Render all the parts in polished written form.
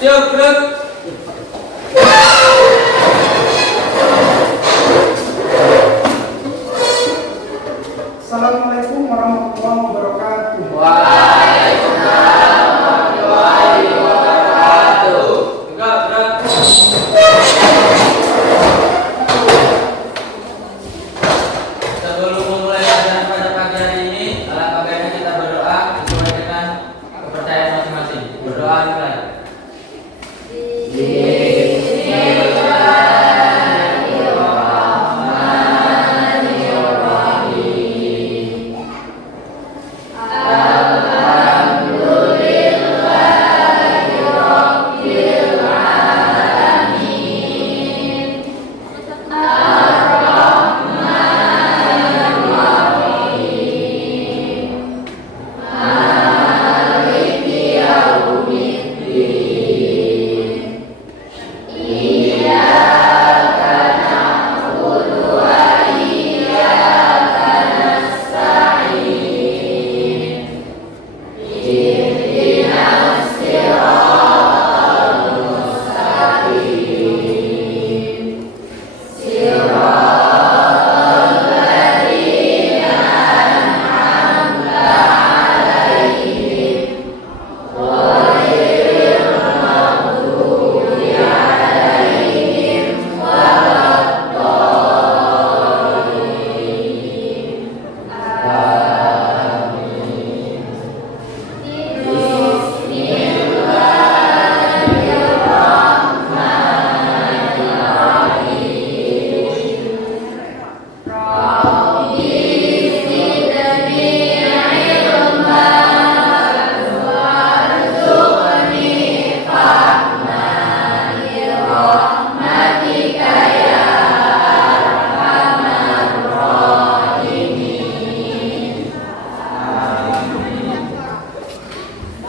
Siap, gerak. Assalamualaikum warahmatullahi wabarakatuh. Waalaikumsalam warahmatullahi wabarakatuh. Gerak, gerak. Sebelum memulai pelajaran pada pagi hari ini, alangkah baiknya kita berdoa sesuai dengan kepercayaan masing-masing. Berdoa mulai.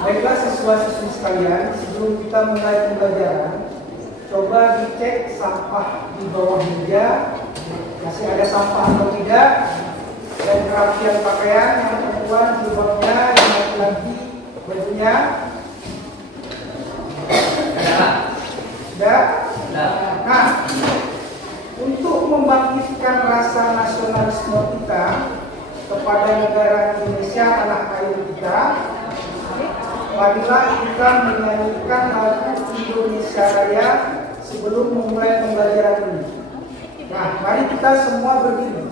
Baiklah siswa-siswi sekalian, sebelum kita mulai pembelajaran, coba dicek sampah di bawah meja, masih ada sampah atau tidak, dan kerapian pakaian yang perempuan jilbabnya, yang laki-laki bajunya. Sudah? Nah, untuk membangkitkan rasa nasionalisme kita kepada negara Indonesia, tanah air kita, marilah kita menyanyikan lagu Indonesia Raya sebelum memulai pembelajaran ini. Nah, mari kita semua berdiri.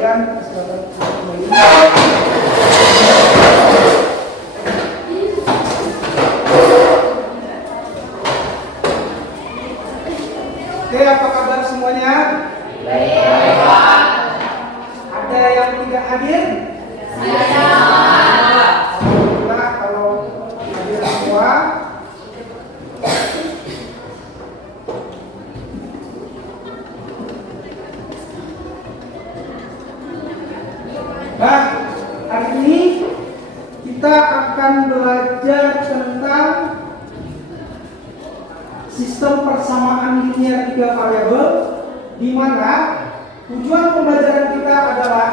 sekalian, silakan kembali. yang tidak hadir? Alhamdulillah kalau hadir semua. Nah, hari ini kita akan belajar tentang sistem persamaan linear 3 variabel, di mana tujuan pembelajaran kita adalah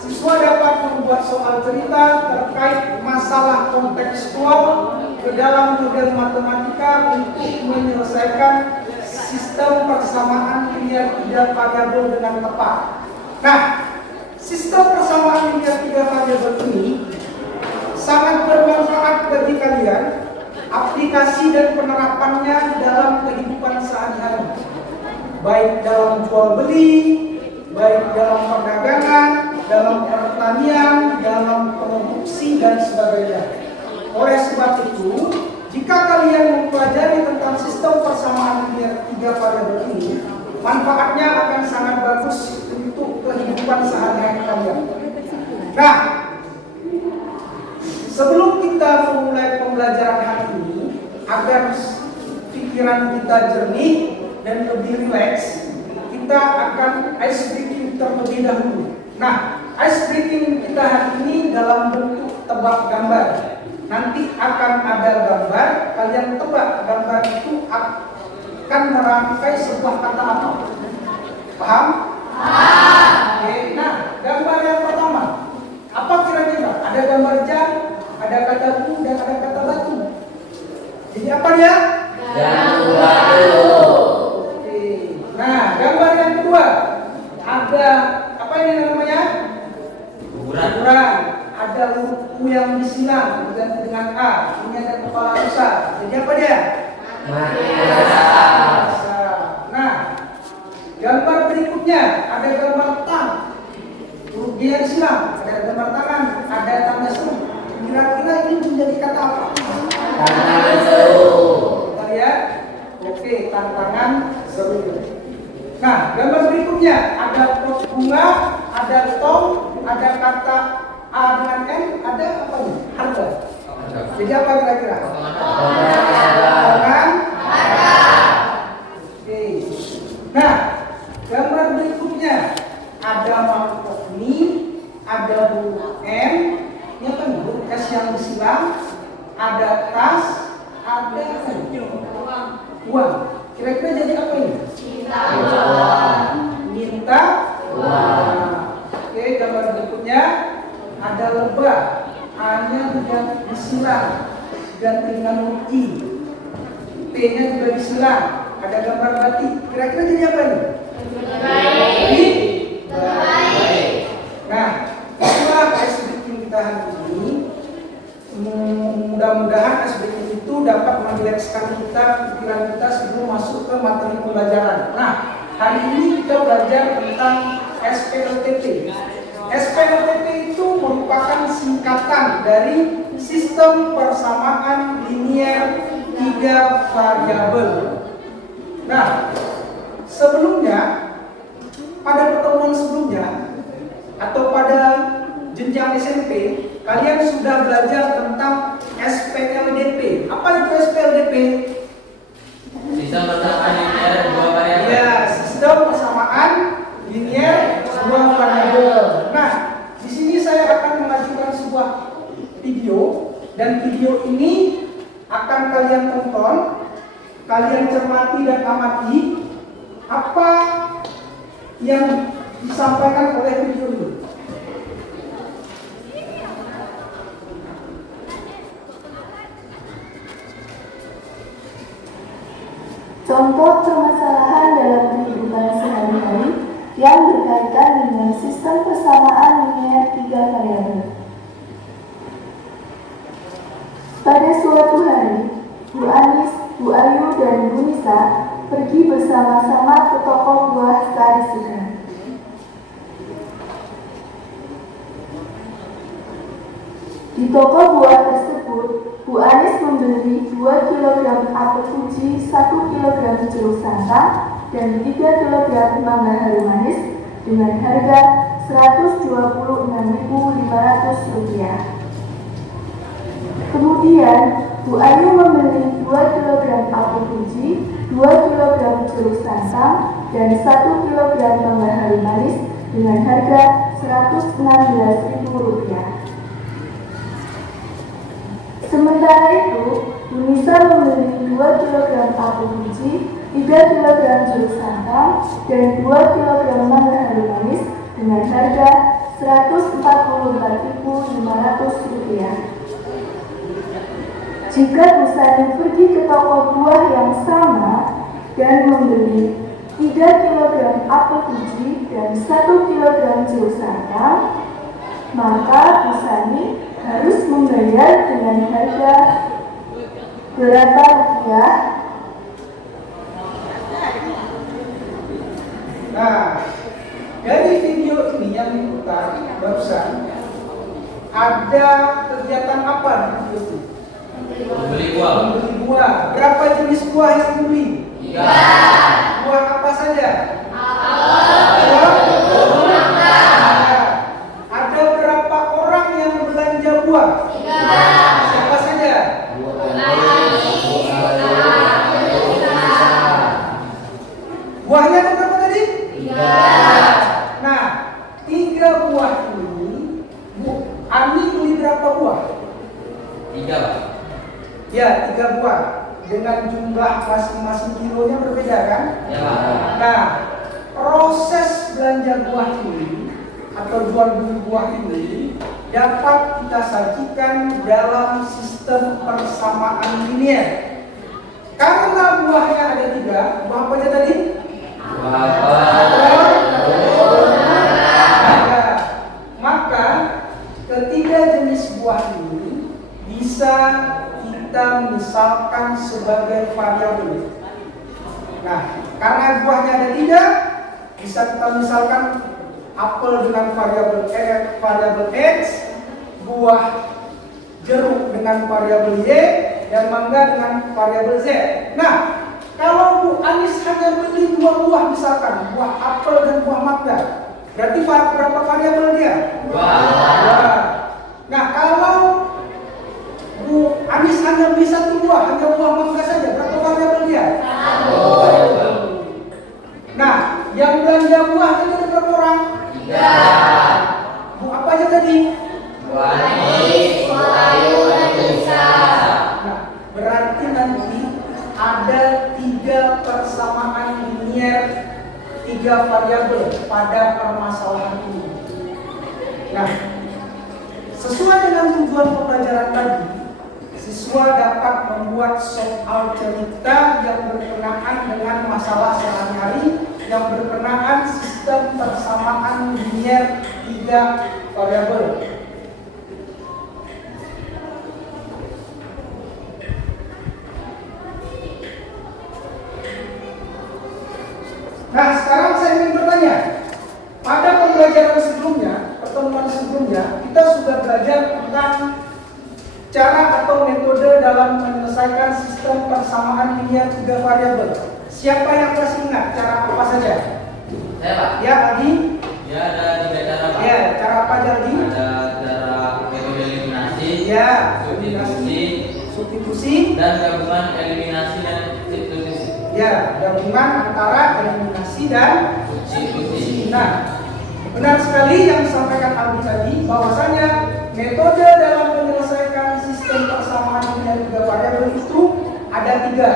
siswa dapat membuat soal cerita terkait masalah kontekstual ke dalam model matematika untuk menyelesaikan sistem persamaan linear 3 variabel dengan tepat. Nah, sistem persamaan linear 3 variabel ini sangat bermanfaat bagi kalian, aplikasi dan penerapannya dalam kehidupan sehari-hari, baik dalam jual beli, baik dalam perdagangan, dalam pertanian, dalam produksi dan sebagainya. Oleh sebab itu, jika kalian mempelajari tentang sistem persamaan linear 3 variabel ini, manfaatnya akan sangat bagus untuk kehidupan sehari-hari kalian. Nah, sebelum kita memulai pembelajaran hari ini, agar pikiran kita jernih dan lebih rileks, kita akan ice breaking terlebih dahulu. Nah, ice breaking kita hari ini dalam bentuk tebak gambar. Nanti akan ada gambar, kalian tebak gambar itu akan merangkai sebuah kata apa? Paham? Oke, nah, gambar yang pertama, apa kira-kira? Ada gambar jam, ada kata bu, dan ada kata batu. Jadi apa dia? Jam batu. Oke. Nah, gambar yang kedua, ada apa ini namanya? Ukuran. Ada huruf U yang disilang diganti dengan A. Ini ada kepala besar. Jadi apa dia? Masa. Nah, gambar berikutnya ada gambar tang. Huruf G yang disilang, ada gambar tangan, ada tanda seru. Kira-kira ini menjadi kata apa? Tantangan seru. Kita lihat. Oke, tantangan seru. Nah, gambar berikutnya ada pot bunga, ada tong, ada kata A dengan N, ada apa nih? Harga. Jadi apa kira-kira? Potongan. Oke. Nah, gambar berikutnya ada mangkok mie, ada huruf M, ini apa nih? Huruf S yang disilang, ada tas, ada uang. Kira-kira jadi apa ini? Minta uang. Oke, gambar berikutnya ada lebah, A-nya juga disilang, ganti dengan huruf I, P-nya juga disilang, ada gambar batik. Kira-kira jadi apa ini? Baik. Nah, itulah ice breaking kita hari ini. Mudah-mudahan ice breaking itu dapat merilekskan kita, pikiran kita sebelum masuk ke materi pembelajaran. Nah, hari ini kita belajar tentang SPLTP. SPLTP itu merupakan singkatan dari sistem persamaan linear 3 variabel. Nah, sebelumnya, pada pertemuan sebelumnya atau pada jenjang SMP, kalian sudah belajar tentang SPLDP. Apa itu SPLDP? Sistem persamaan linear 2 variabel. Ya, sistem persamaan linear 2 variabel. Nah, di sini saya akan mengajukan sebuah video, dan video ini akan kalian tonton, kalian cermati dan amati apa yang disampaikan oleh video ini. Contoh permasalahan dalam kehidupan sehari-hari yang berkaitan dengan sistem persamaan linear 3 variabel. Pada suatu hari, Bu Anis, Bu Ayu, dan Bu Nisa pergi bersama-sama ke toko buah Sari Segar. Di toko buah tersebut, Bu Anis membeli 2 kg apel Fuji, 1 kg jeruk sangka, dan 3 kg mangga harum manis dengan harga Rp126.500. Kemudian, Bu Ayu membeli 2 kg apel biji, 2 kg jeruk santang, dan 1 kg mangga harum manis dengan harga Rp116.000. Sementara itu, Bu Nisa membeli 2 kg apel biji, 3 kg jeruk santang, dan 2 kg mangga harum manis dengan harga Rp144.500. Jika Bu Sani pergi ke toko buah yang sama dan membeli 3 kg apel biji dan 1 kg jeruk santang, maka Bu Sani harus membayar dengan harga berapa rupiah? Nah, dari video ini yang diputar barusan, ada kegiatan apa di video itu? Membeli buah. Membeli buah. Berapa jenis buah yang dibeli? 3. Buah apa saja? Ada berapa orang yang belanja buah? 3. Siapa saja? Buahnya ada berapa tadi? 3. Nah, 3 buah ini, Bu Ani beli berapa buah? 3, Pak. Ya, 3 buah. Dengan jumlah masing-masing kilonya berbeda kan? Ya, Pak. Nah, proses belanja buah ini atau jual beli buah ini dapat kita sajikan dalam sistem persamaan linier. Karena buahnya ada 3, buah apa aja tadi? Nah, maka ketiga jenis buah ini bisa kita misalkan sebagai variabel. Nah, karena buahnya ada 3, bisa kita misalkan apel dengan variabel X, buah jeruk dengan variabel Y, dan mangga dengan variabel Z. Nah, kalau Bu Anis hanya beli 2 buah misalkan, buah apel dan buah mangga, berarti berapa variabel dia? 2. Nah, kalau Bu Anis hanya beli 1 buah, hanya buah mangga saja, berapa variabel dia? 1. Nah, yang belanja buah itu ada berapa orang? 3. Bu apa aja tadi? Bu Anis, Bu Ayu, dan Nisa. Nah, berarti nanti ada 3 persamaan linier, 3 variabel pada permasalahan ini. Nah, sesuai dengan tujuan pembelajaran tadi, siswa dapat membuat soal cerita yang berkenaan dengan masalah sehari-hari yang berkenaan sistem persamaan linier 3 variabel. Nah, sekarang saya ingin bertanya, pada pembelajaran sebelumnya, pertemuan sebelumnya, kita sudah belajar tentang cara atau metode dalam menyelesaikan sistem persamaan linier 3 variabel. Siapa yang masih ingat cara apa saja? Saya, Pak. Ya, Adi? Ya, ada 3 cara, Pak. Ya, cara apa aja, Adi? Ada cara metode eliminasi, Ya, substitusi, dan gabungan eliminasi dan substitusi. Ya, gabungan antara eliminasi dan Substitusi. Nah, benar sekali yang disampaikan Aldi tadi, bahwasanya metode dalam menyelesaikan sistem persamaan linier 3 variabel itu ada 3.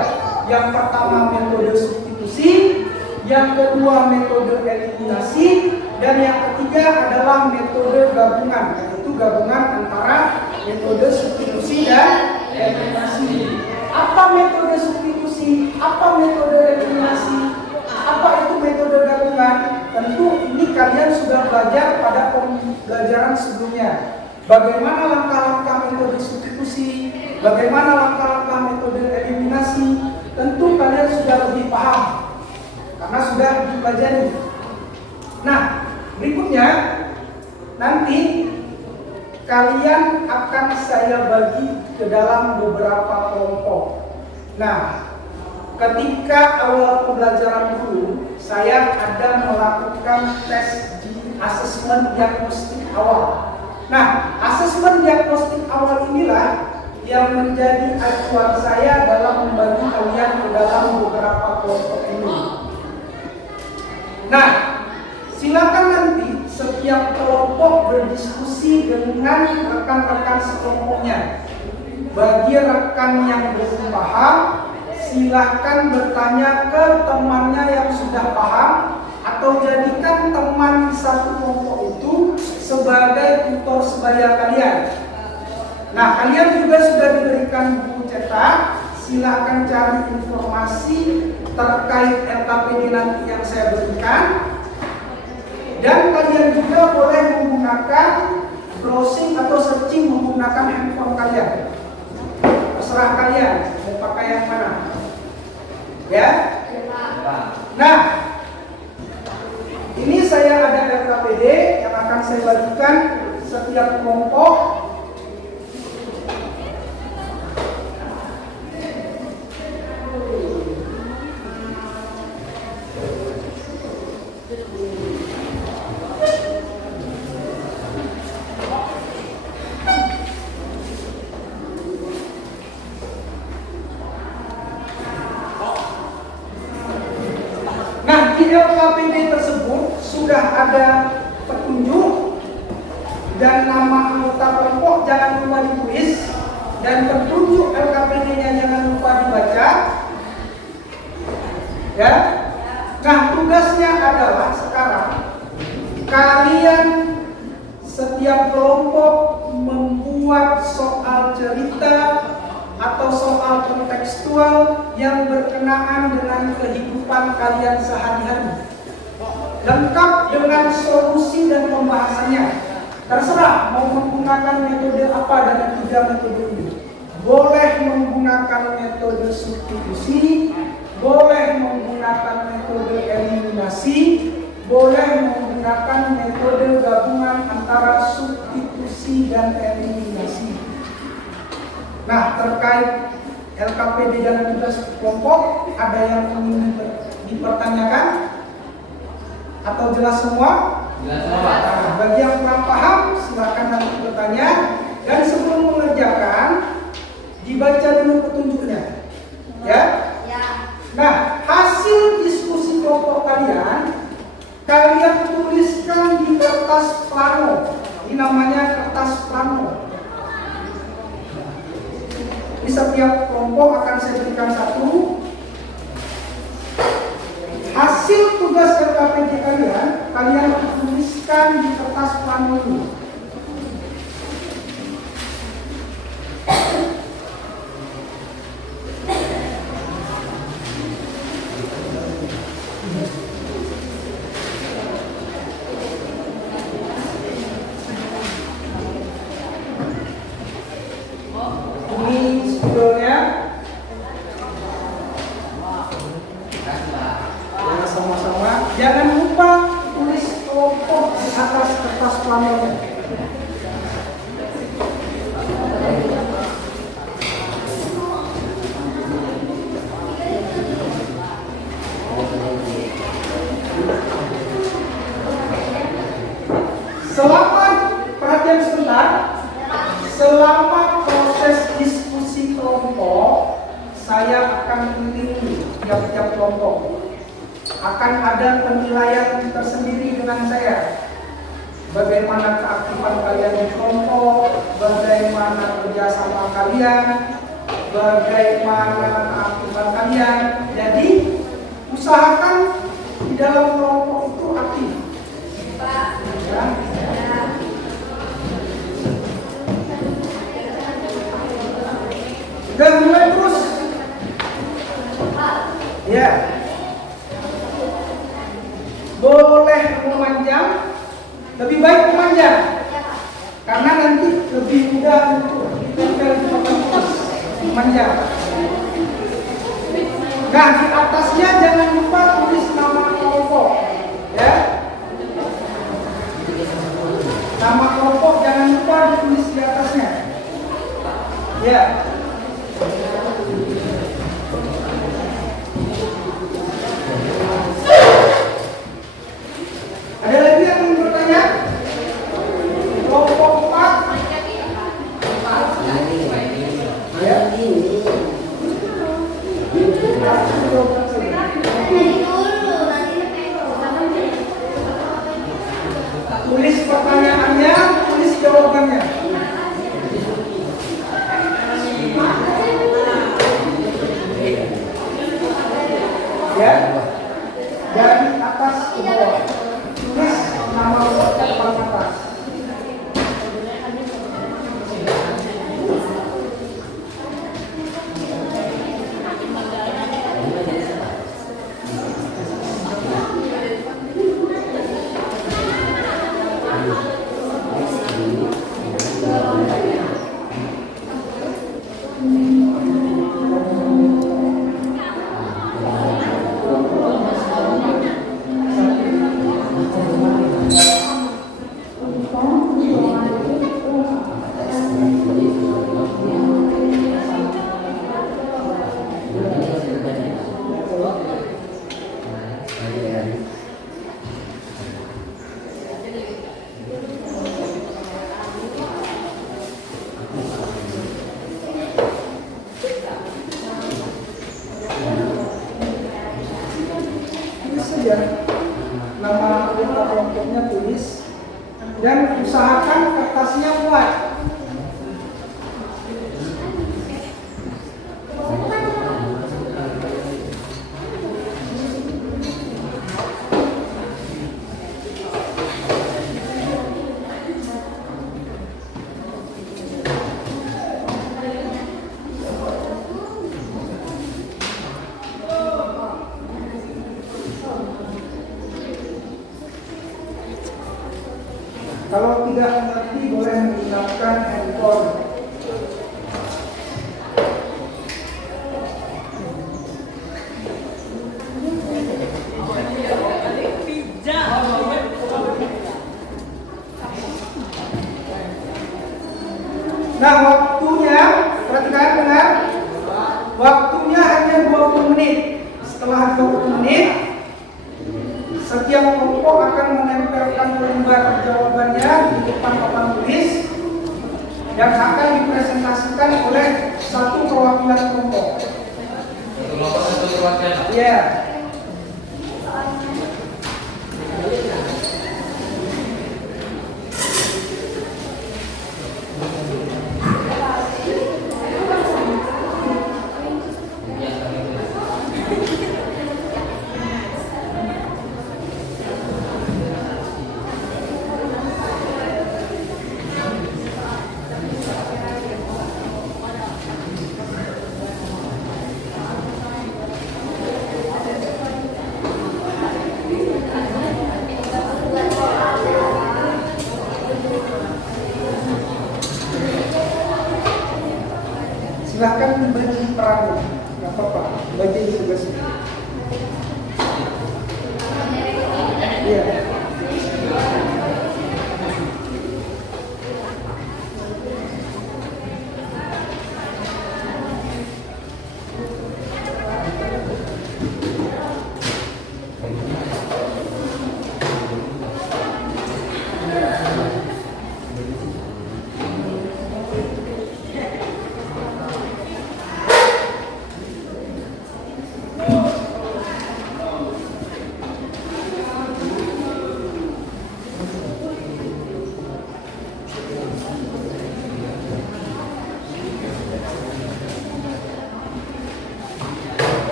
Yang pertama metode substitusi, yang kedua metode eliminasi, dan yang ketiga adalah metode gabungan, yaitu gabungan antara metode substitusi dan eliminasi. Apa metode substitusi? Apa metode eliminasi? Apa itu metode gabungan? Tentu ini kalian sudah belajar pada pembelajaran sebelumnya. Bagaimana langkah-langkah metode substitusi, bagaimana langkah-langkah metode eliminasi, tentu kalian sudah lebih paham karena sudah dipelajari. Nah, berikutnya nanti kalian akan saya bagi ke dalam beberapa kelompok. Nah, ketika awal pembelajaran dulu, saya ada melakukan tes GI asesmen diagnostik awal. Nah, asesmen diagnostik awal inilah yang menjadi acuan saya dalam membagi kalian ke dalam beberapa kelompok ini. Nah, silakan nanti setiap kelompok berdiskusi dengan rekan-rekan sekelompoknya. Bagi rekan yang belum paham, silakan bertanya ke temannya yang sudah paham, atau jadikan teman di satu kelompok itu sebagai tutor sebaya kalian. Nah, kalian juga sudah diberikan buku cetak. Silakan cari informasi terkait LKPD nanti yang saya berikan. Dan kalian juga boleh menggunakan browsing atau searching menggunakan handphone kalian. Terserah kalian mau pakai yang mana. Ya. Nah, ini saya ada LKPD yang akan saya bagikan setiap kelompok. Nah, di LKPD tersebut sudah ada petunjuk dan nama anggota kelompok jangan lupa ditulis, dan petunjuk LKPD-nya jangan lupa dibaca. Ya. Nah, tugasnya adalah sekarang kalian setiap kelompok membuat soal cerita atau soal kontekstual yang berkenaan dengan kehidupan kalian sehari-hari, lengkap dengan solusi dan pembahasannya. Terserah mau menggunakan metode apa dari 3 metode ini. Boleh menggunakan metode substitusi, boleh menggunakan metode eliminasi, boleh menggunakan metode gabungan antara substitusi dan eliminasi. Nah, terkait LKPD dan tugas kelompok, ada yang ingin dipertanyakan? Atau jelas semua? Jelas semua. Nah, bagi yang kurang paham, silakan nanti bertanya. Dan sebelum mengerjakan, dibaca dulu petunjuknya. Ya? Nah, hasil diskusi kelompok kalian, kalian tuliskan di kertas plano. Ini namanya kertas plano. Di setiap kelompok akan saya berikan satu. Hasil tugas LKPD kalian tuliskan di kertas plano ini. Jangan lupa tulis kelompok di atas kertas planonya. Selama perhatian sebentar, selama proses diskusi kelompok, saya akan keliling tiap-tiap kelompok. Akan ada penilaian tersendiri dengan saya. Bagaimana keaktifan kalian di kelompok, bagaimana kerjasama kalian, bagaimana keaktifan kalian. Jadi usahakan di dalam kelompok itu aktif. Ya. Dan mulai terus. Ya. Boleh memanjang, lebih baik memanjang, karena nanti lebih mudah untuk ditempel di kertas memanjang. Nah, di atasnya jangan lupa tulis nama kelompok, ya. Nama kelompok jangan lupa ditulis di atasnya, ya. Ada lagi yang ingin bertanya? pertanyaannya, tulis jawabannya. Ya, dari atas ke bawah. Tulis nama urutan paling atas. Nama kelompoknya tulis dan usahakan kertasnya muat. Kalau tidak mengerti boleh menggunakan handphone. Nah, waktunya, perhatikan benar. Waktunya hanya 20 menit. Setelah 20 menit, setiap kelompok akan menempelkan lembar jawabannya di depan papan tulis yang akan dipresentasikan oleh satu perwakilan kelompok. Satu kelompok satu perwakilan. Iya. Silahkan bagi peran, nggak apa-apa, bagi tugasnya. Iya.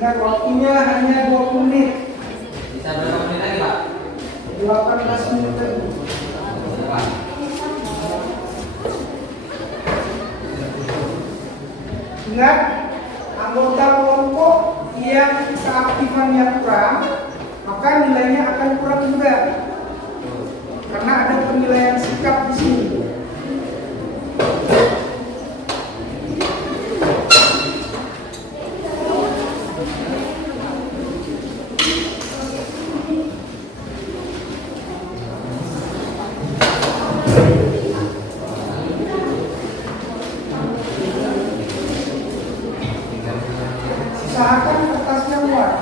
Ingat waktunya hanya 20 menit. Bisa berapa menit lagi, Pak? 18 menit lagi. Pak. Ingat, anggota kelompok yang keaktifannya kurang, maka nilainya akan kurang juga. Karena ada penilaian sikap di sini. Usahakan kertasnya muat.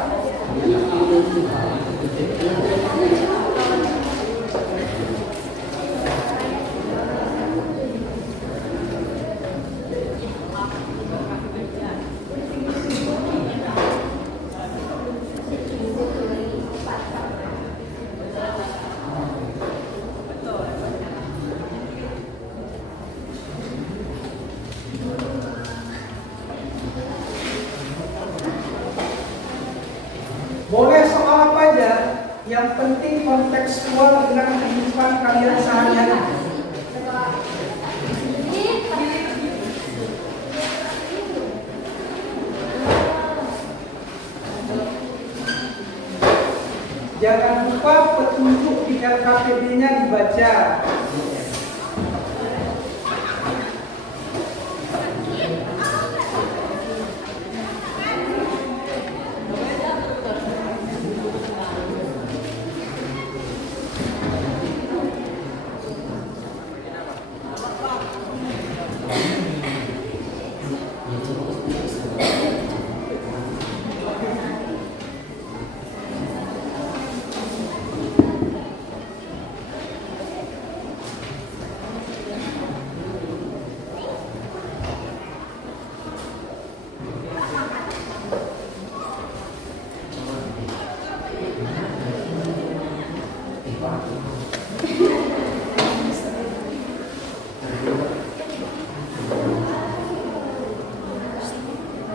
yang penting kontekstual dengan kehidupan kalian sehari-hari. Jangan lupa petunjuk di LKPD-nya dibaca.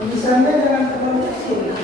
Misalnya dengan terlalu kecil.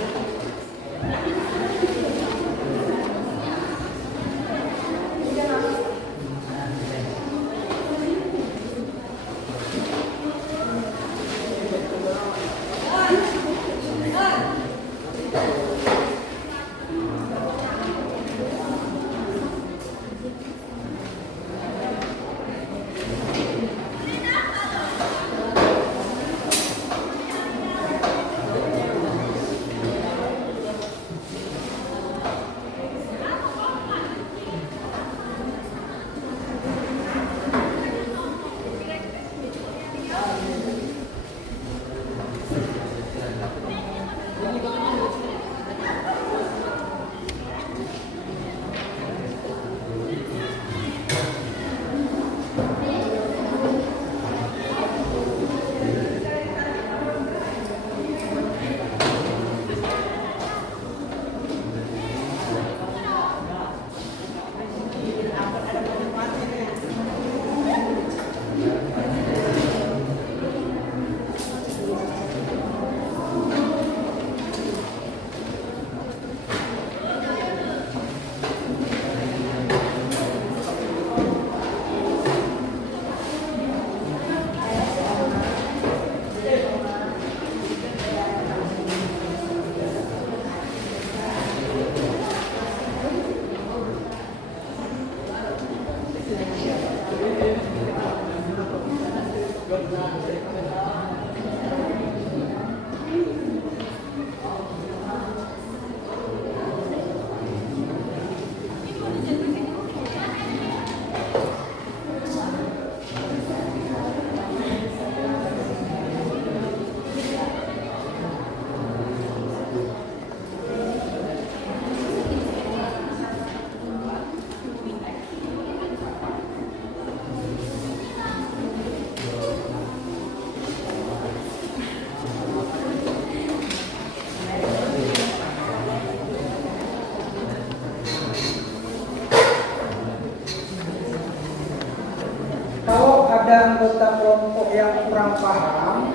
Ada anggota kelompok yang kurang paham,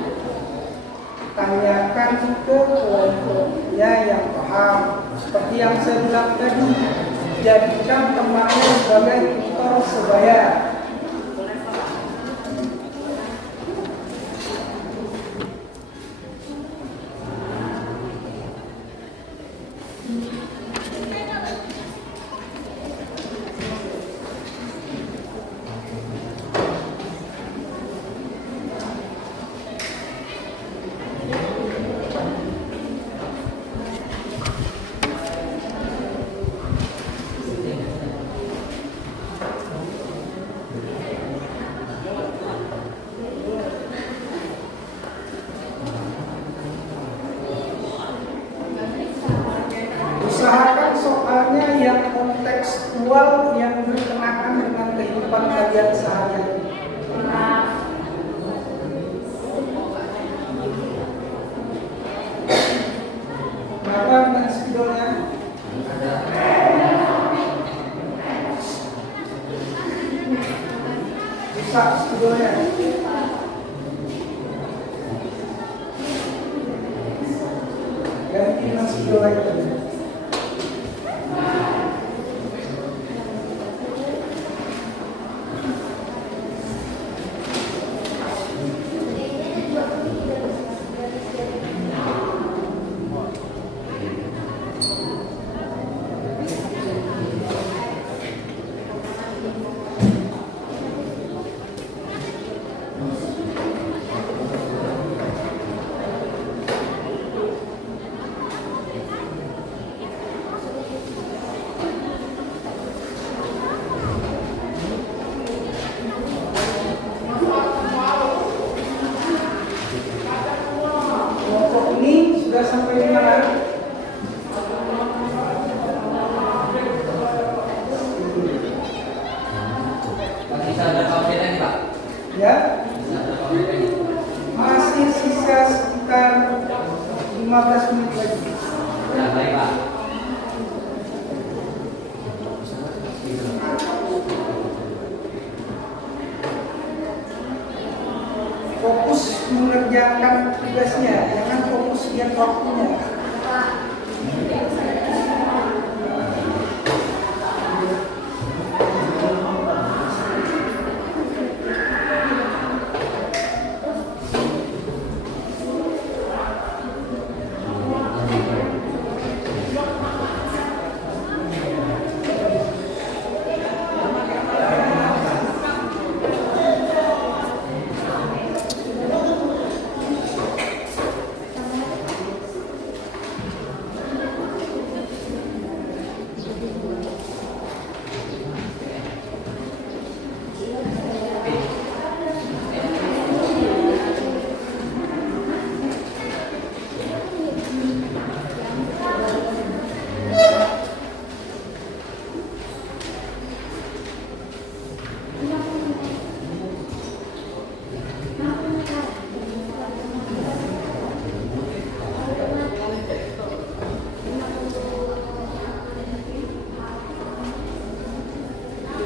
tanyakan ke kelompoknya yang paham. Seperti yang saya bilang tadi, jadikan temannya sebagai tutor sebaya. Usahakan soalnya yang kontekstual yang berkenaan dengan kehidupan kalian sehari-hari. Kenapa dengan spidolnya? Bisa spidolnya. Ganti dengan spidol lagi. Ya, masih sisa sekitar 15 menit lagi. Ya, baik Pak. Fokus mengerjakan tugasnya, jangan fokus lihat waktunya.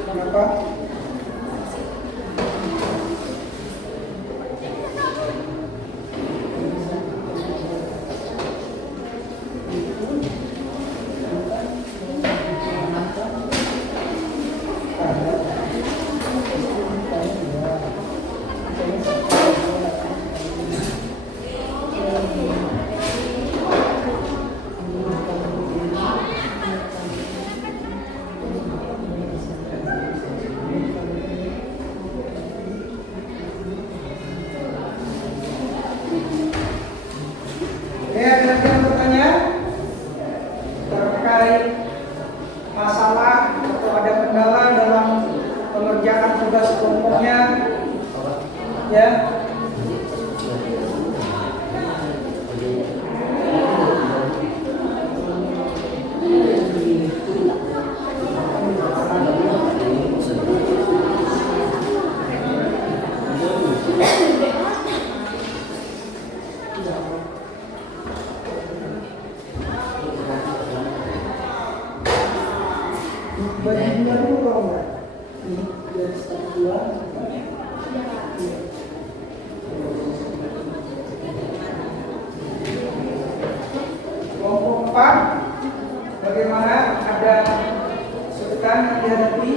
Kenapa? Ada yang bertanya terkait masalah atau ada kendala dalam pengerjaan tugas kelompoknya, ya? Bagi dua dulu kalau enggak, ini dari step 2. Kelompok 4, bagaimana ada kesulitan yang dihadapi?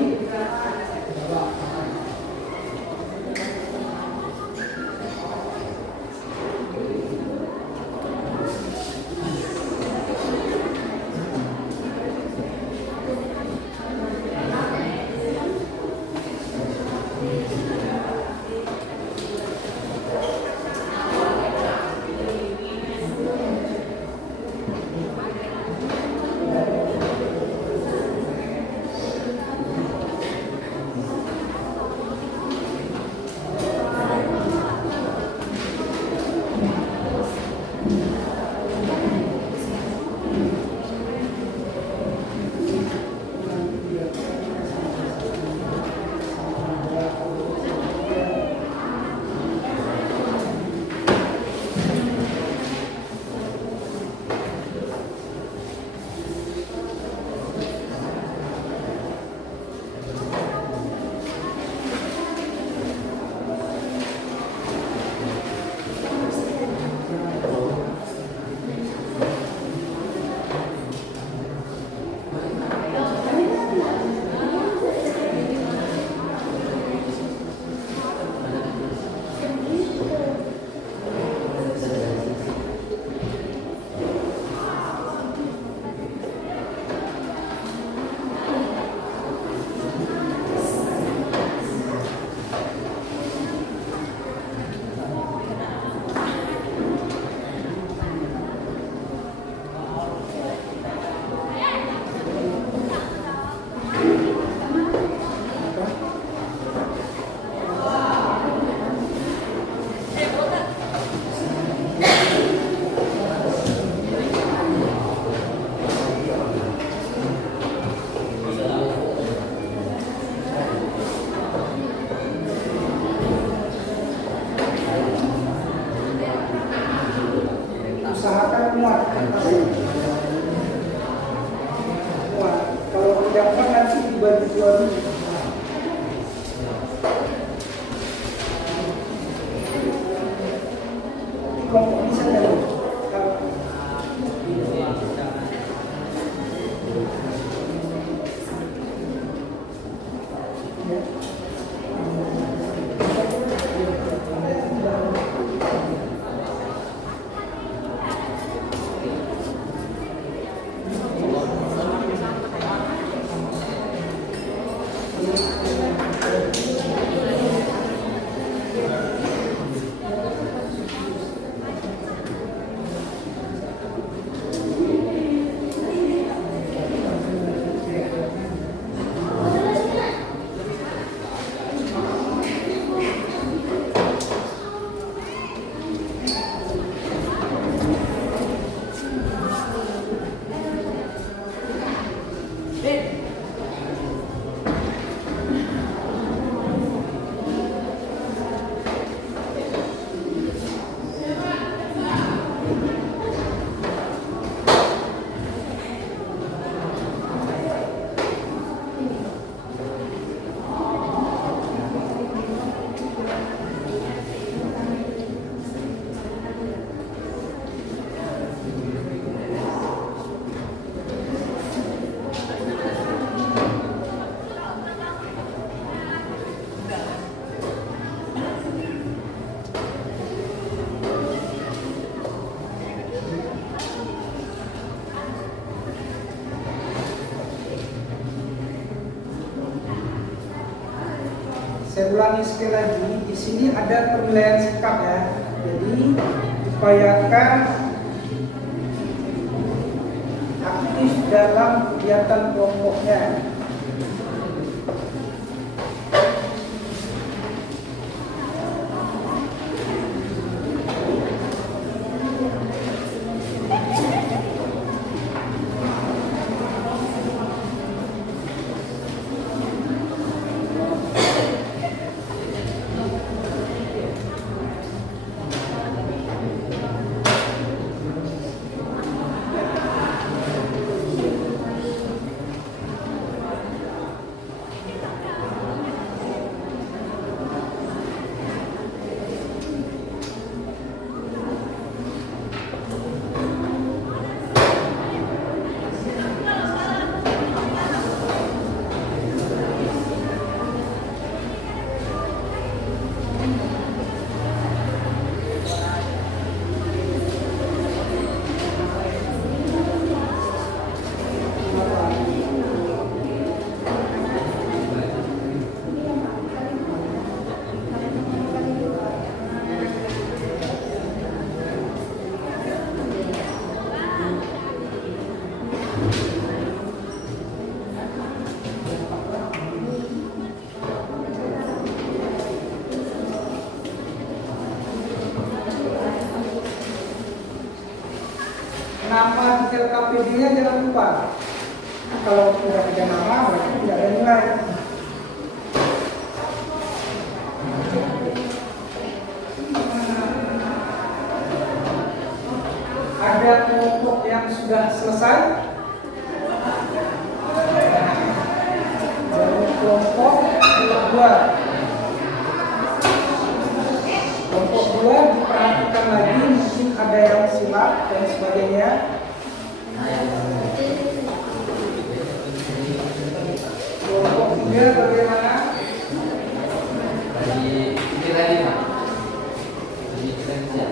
Saya ulangi sekali lagi, di sini ada penilaian sikap ya. Jadi upayakan aktif dalam kegiatan kelompoknya. Nama detail KPD-nya jangan lupa. Kalau tidak ada nama, berarti tidak ada nilai. Ada kelompok yang sudah selesai. Baru kelompok kedua. Kelompok 2 diperhatikan lagi, mungkin ada yang silap dan sebagainya. Kelompok 3 bagaimana? Ini lagi Pak. Ini kita bisa.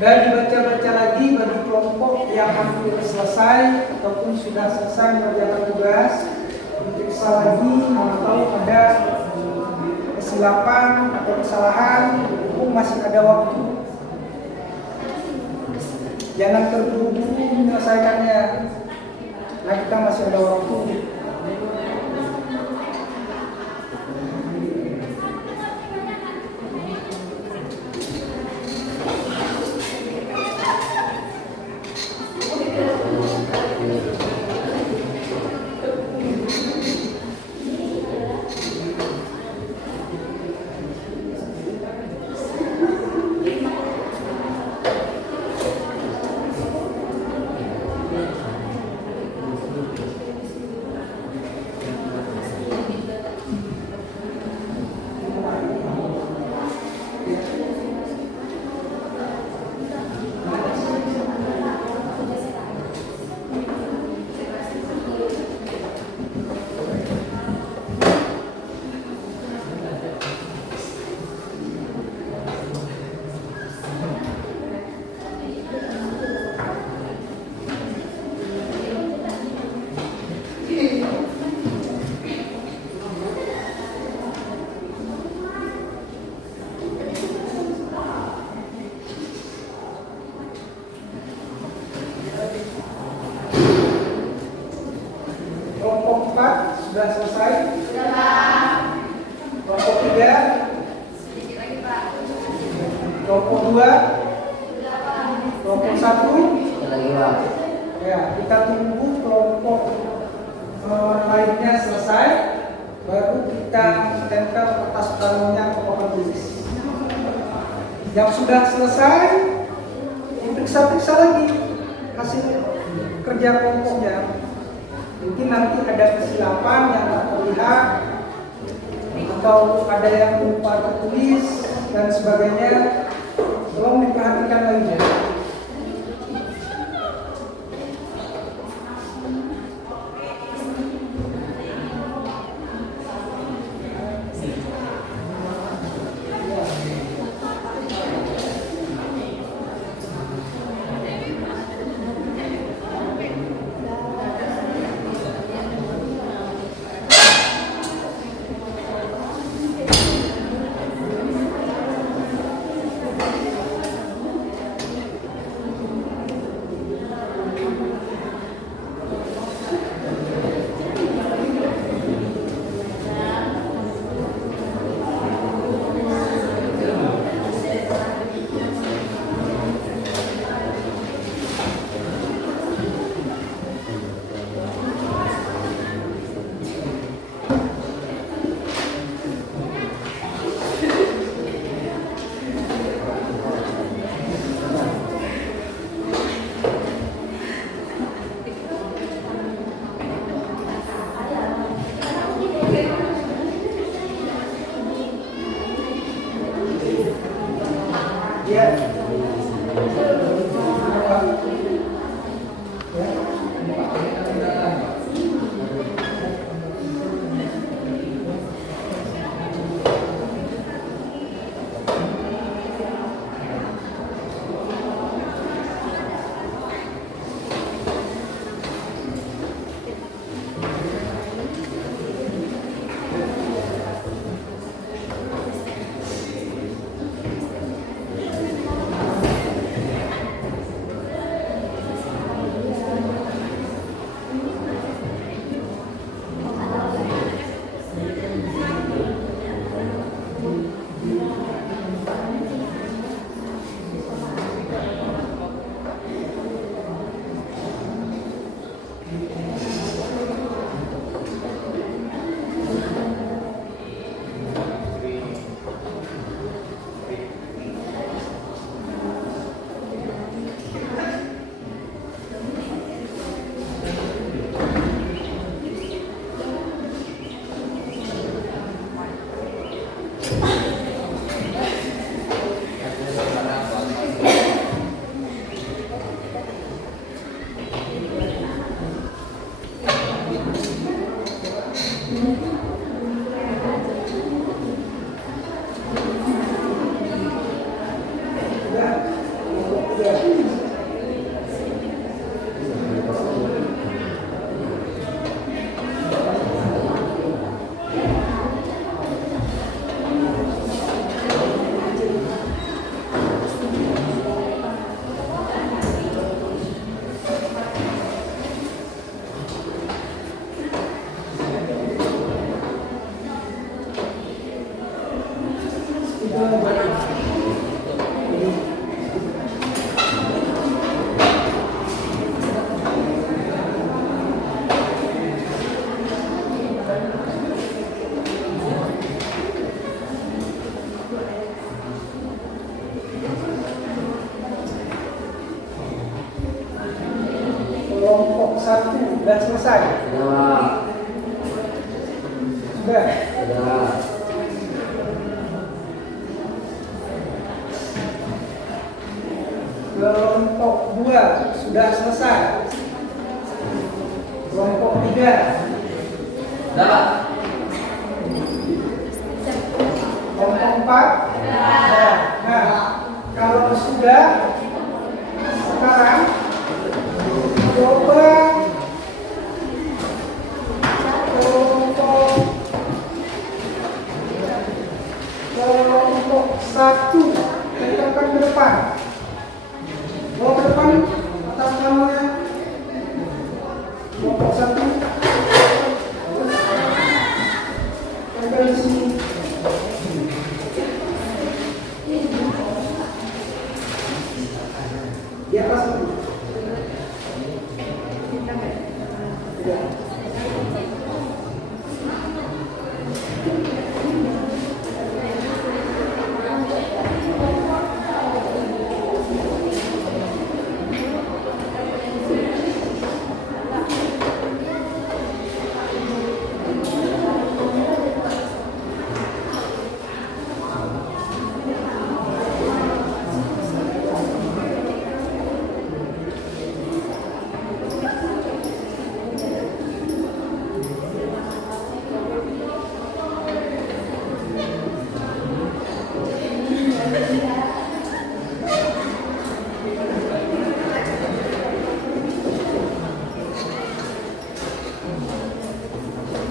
Dan dibaca-baca lagi bagi kelompok yang hampir selesai ataupun sudah selesai mengerjakan tugas, diperiksa lagi atau ada kesilapan atau kesalahan, masih ada waktu. Jangan terburu-buru menyelesaikannya. Nah, kita masih ada waktu. Kelompok 4 sudah selesai? Sudah. Kelompok 3? Sedikit lagi, Pak. Kelompok 2? Sudah, Pak. Kelompok 1? Lagi, Pak. Ya, kita tunggu kelompok lainnya selesai, baru kita tempel kertas plannya ke papan tulis. Yang sudah selesai, diperiksa-periksa lagi hasil kerja kelompoknya. Mungkin nanti ada kesilapan yang tak terlihat, atau ada yang lupa tertulis dan sebagainya. Tolong diperhatikan lagi ya. selesai? Sudah. Kelompok 2 sudah selesai. Kelompok 3. Sudah, Pak. Kelompok 4. Nah, kalau sudah, sekarang coba kelompok 1 tempelkan ke depan. Bawa ke depan atas namanya. Kelompok 1 tempel di sini. Di atas itu.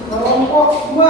Kelompok 2.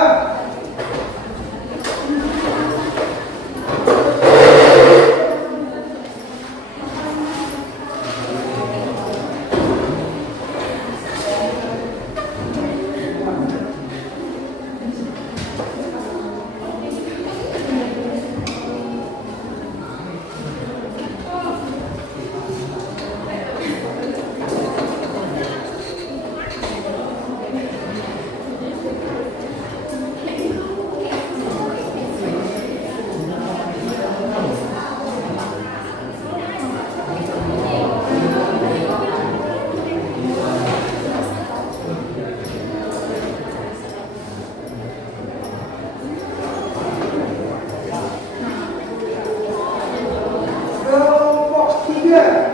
Kelompok 3.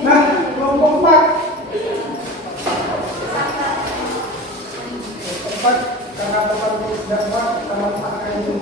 Nah, kelompok 4. Kelompok 4 karena Bapak Ibu sudah kuat, kita letakkan itu.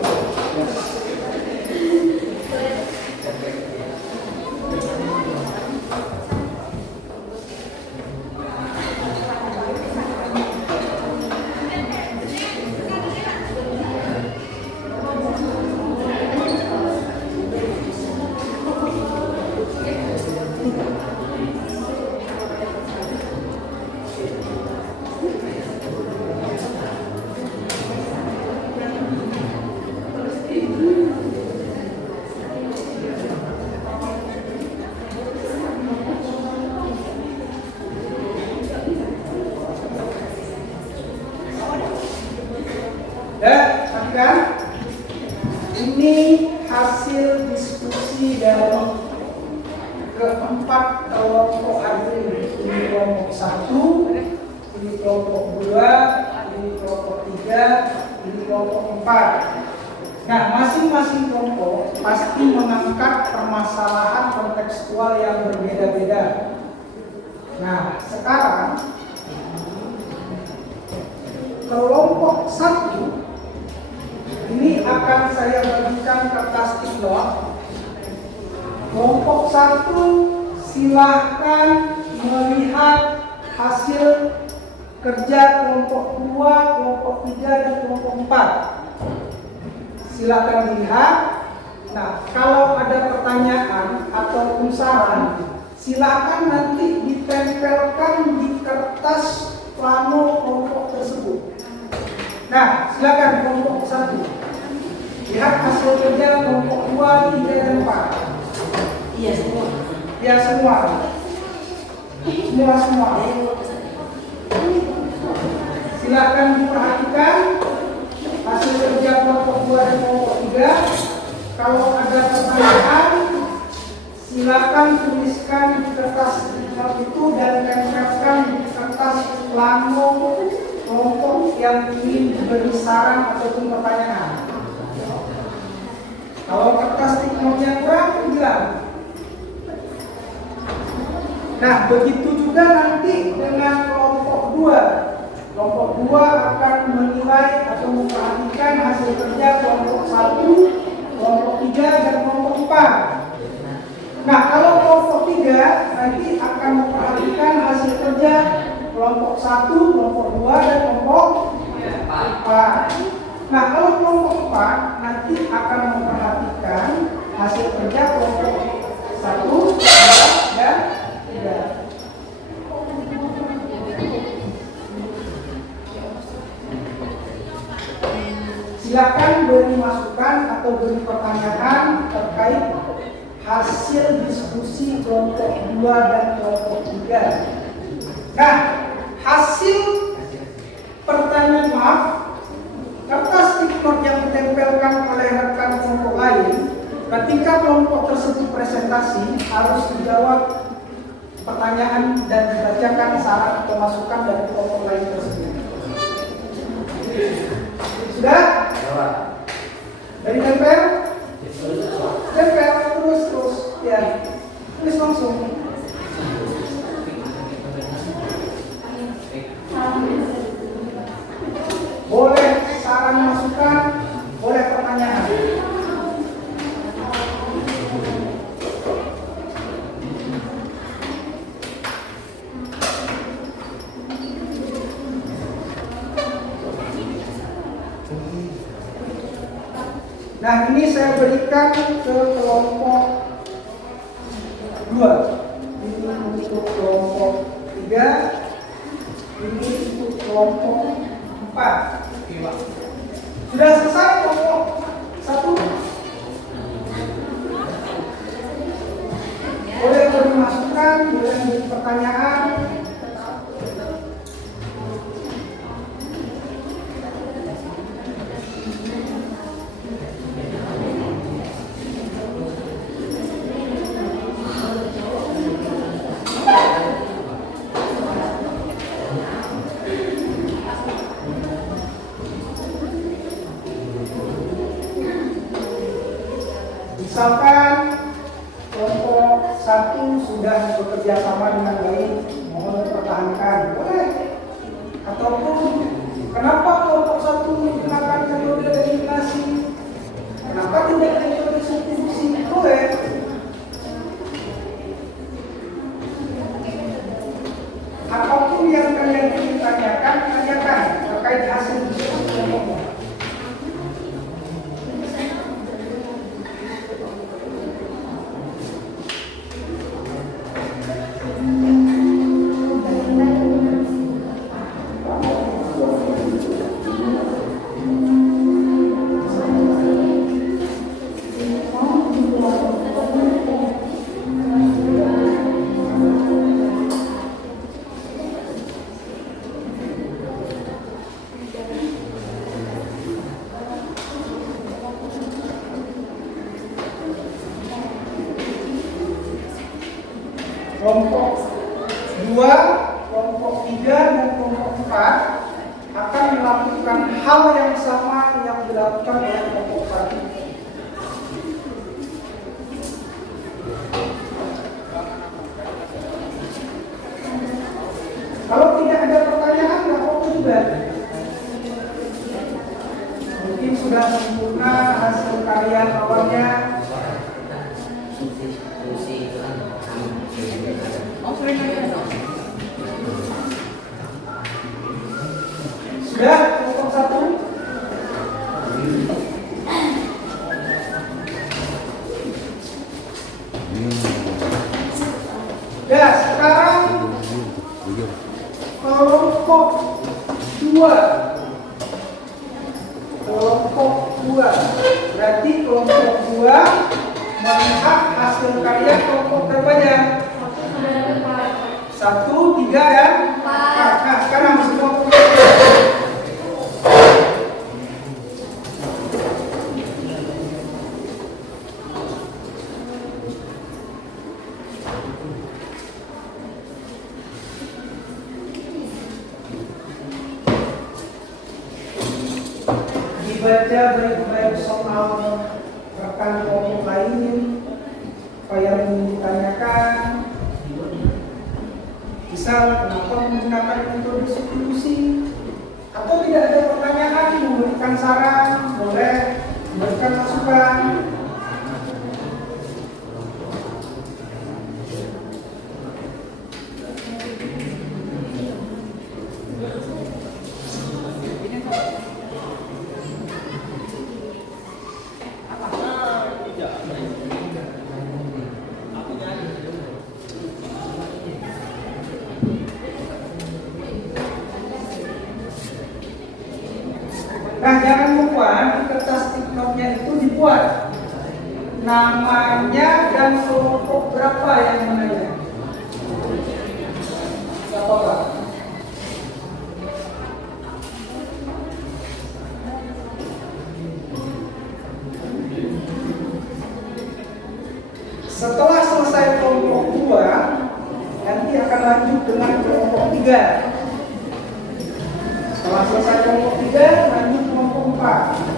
Kan? Ini hasil diskusi dari keempat kelompok hadirin. Ini kelompok 1, ini kelompok 2, ini kelompok 3, ini kelompok 4. Nah, masing-masing kelompok pasti mengangkat permasalahan kontekstual yang berbeda-beda. Nah, sekarang kelompok 1 ini Ini akan saya bagikan kertas tipnote. Kelompok 1 silahkan melihat hasil kerja kelompok 2, kelompok 3, dan kelompok 4. Silahkan dilihat. Nah, kalau ada pertanyaan ataupun saran, silakan nanti ditempelkan di kertas plano kelompok tersebut. Nah, silakan kelompok 1. Lihat hasil kerja kelompok 2, 3, dan 4. Iya semua. Ya, semua. Semua. Silakan diperhatikan hasil kerja kelompok 2 dan kelompok 3. Kalau ada pertanyaan, silakan tuliskan di kertas itu dan tempelkan di kertas plano kelompok yang ingin diberi saran ataupun pertanyaan. Kalau kertas tipnote-nya kurang, bilang. Nah, begitu juga nanti dengan kelompok 2. Kelompok 2 akan menilai atau memperhatikan hasil kerja kelompok 1, kelompok 3, dan kelompok 4. Nah, kalau kelompok 3 nanti akan memperhatikan hasil kerja kelompok 1, kelompok 2, dan kelompok 4. Nah, kalau kelompok 4 nanti akan memperhatikan hasil kerja kelompok 1, 2, dan 3. Silakan beri masukan atau beri pertanyaan terkait hasil diskusi kelompok 2 dan kelompok 3. Nah, hasil pertanyaan kertas tipnote yang ditempelkan oleh rekan kelompok lain, ketika kelompok tersebut presentasi harus dijawab pertanyaan dan dibacakan saran atau masukan dari kelompok lain tersebut. Sudah? Dari tempel? Tempel terus ya. Tulis langsung. Boleh saran masukan, boleh pertanyaan. Nah, ini saya berikan ke kelompok 2. Ini untuk kelompok 3. Ini untuk kelompok 4. Sudah selesai kelompok 1? Boleh beri masukan, boleh beri pertanyaan. Misalkan kelompok 1 sudah bekerja sama dengan baik, mohon dipertahankan, boleh. Ataupun kenapa kelompok 1 menggunakan metode eliminasi, kenapa tidak metode substitusi, boleh. Apapun yang kalian ingin tanyakan terkait hasil diskusi kelompoknya. Kelompok 2, kelompok 3, dan kelompok 4 akan melakukan hal yang sama yang dilakukan oleh kelompok 1. Kalau tidak ada pertanyaan, nggak apa-apa juga. Mungkin sudah 10 Ya, sekarang kelompok 2. Kelompok 2. Berarti kelompok 2 melihat hasil karya kelompok berapanya? 1, 3, dan 4. Nah, sekarang semua dibaca baik-baik soal rekan kelompok lain, apa yang ingin ditanyakan. Misal, kenapa menggunakan metode substitusi? Atau tidak ada pertanyaan, memberikan saran, boleh memberikan masukan. Nah, jangan lupa di kertas tipnotnya itu dibuat namanya dan kelompok berapa yang menanya. Siapa Pak? Setelah selesai kelompok 2, nanti akan lanjut dengan kelompok 3. Setelah selesai kelompok 3, lanjut kelompok 4.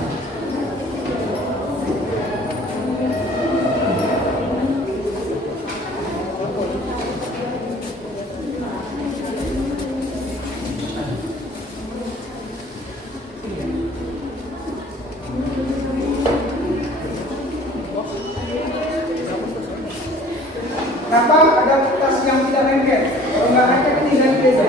Kenapa ada kertas yang tidak lengket? Kalau nggak lengket ini ganti aja.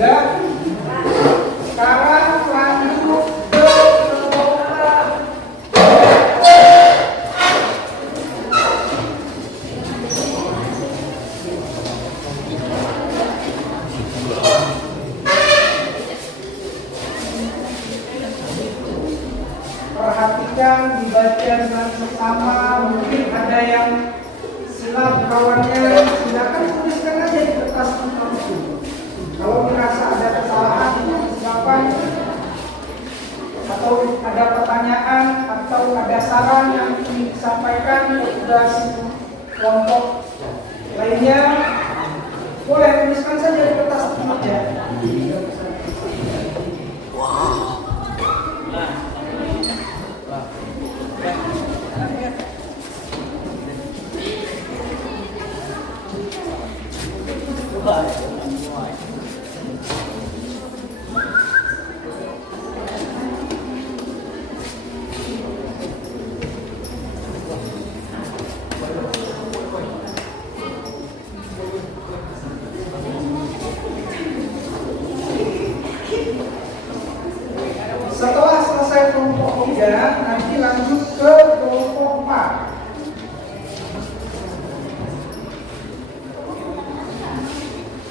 Dan sekarang lanjut ke perhatikan, dibaca dengan sesama. Mungkin ada yang silap kawannya, silakan tuliskan aja di kertas itu. Kalau merasa ada kesalahan, silakan, atau ada pertanyaan atau ada saran yang ingin disampaikan ke tugas kelompok lainnya, boleh tuliskan saja di kertas meja. Setelah selesai kelompok 3, nanti lanjut ke kelompok 4.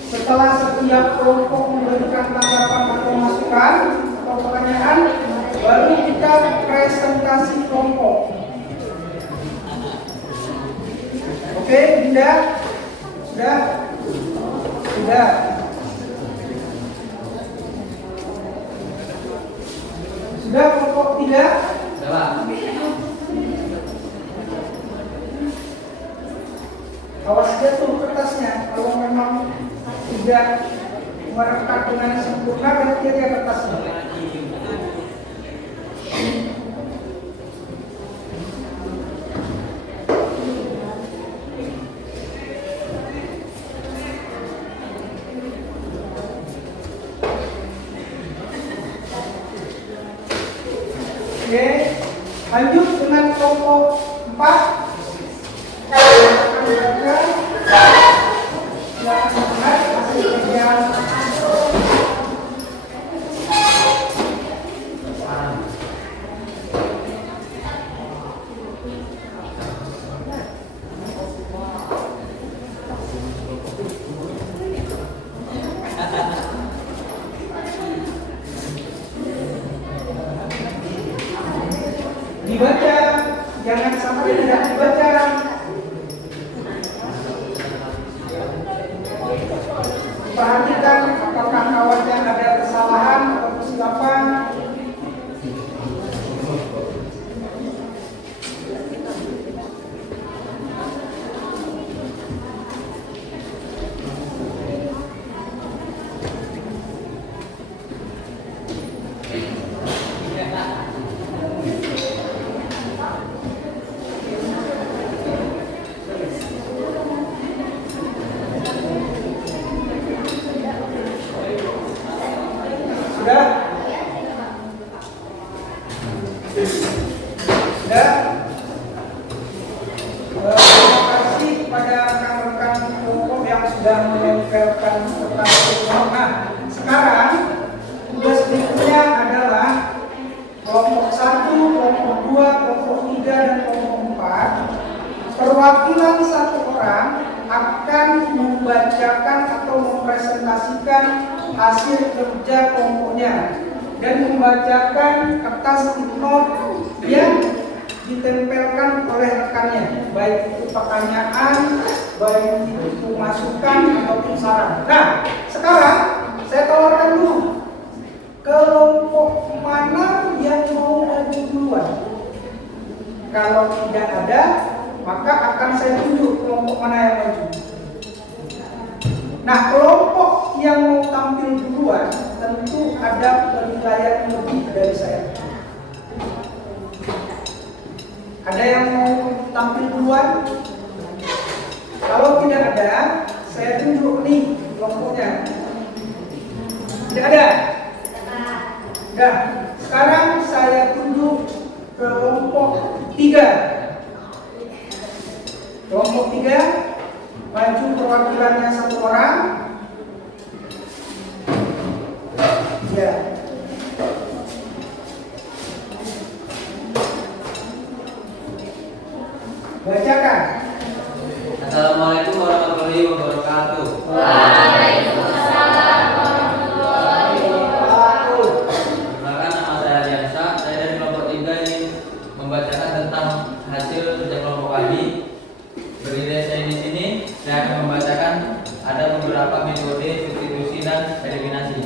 Setelah setiap kelompok memberikan tanggapan atau masukan atau pertanyaan, baru kita presentasi kelompok. Oke, Dinda? Sudah? Sudah. Sudah kelompok 3? Sudah. Awas jatuh kertasnya kalau memang tidak merekat dengan sempurna dan kiri atasnya. Oke, lanjut dengan kelompok 4. Dibaca, jangan sampai tidak dibaca. Perhatikan apakah kawannya ada kesalahan atau kesilapan. Sudah? Sudah? Terima kasih kepada rekan-rekan kelompok yang sudah menempelkan kertas kelompok. Nah, sekarang tugas berikutnya adalah kelompok 1, kelompok 2, kelompok 3, dan kelompok 4. Perwakilan satu orang akan membacakan atau mempresentasikan hasil kerja kelompoknya dan membacakan kertas note yang ditempelkan oleh rekannya, baik itu pertanyaan, baik itu masukan ataupun saran. Nah, sekarang saya tawarkan dulu, kelompok mana yang mau maju duluan? Kalau tidak ada, maka akan saya tunjuk kelompok mana yang maju. Nah, kelompok yang mau tampil duluan tentu ada penilaian lebih dari saya. Ada yang mau tampil duluan? Kalau tidak ada, saya tunjuk nih kelompoknya. Tidak ada? Nah, sekarang saya tunjuk kelompok 3. Kelompok 3, maju perwakilannya satu orang. Ya. Bacakan. Assalamualaikum warahmatullahi wabarakatuh. Waalaikumsalam warahmatullahi wabarakatuh. Perkenalkan, nama saya Diansa. Saya dari kelompok 3 ini membacakan tentang hasil kerja kelompok kami. Berdiri saya di sini, saya akan membacakan ada beberapa metode substitusi dan eliminasi.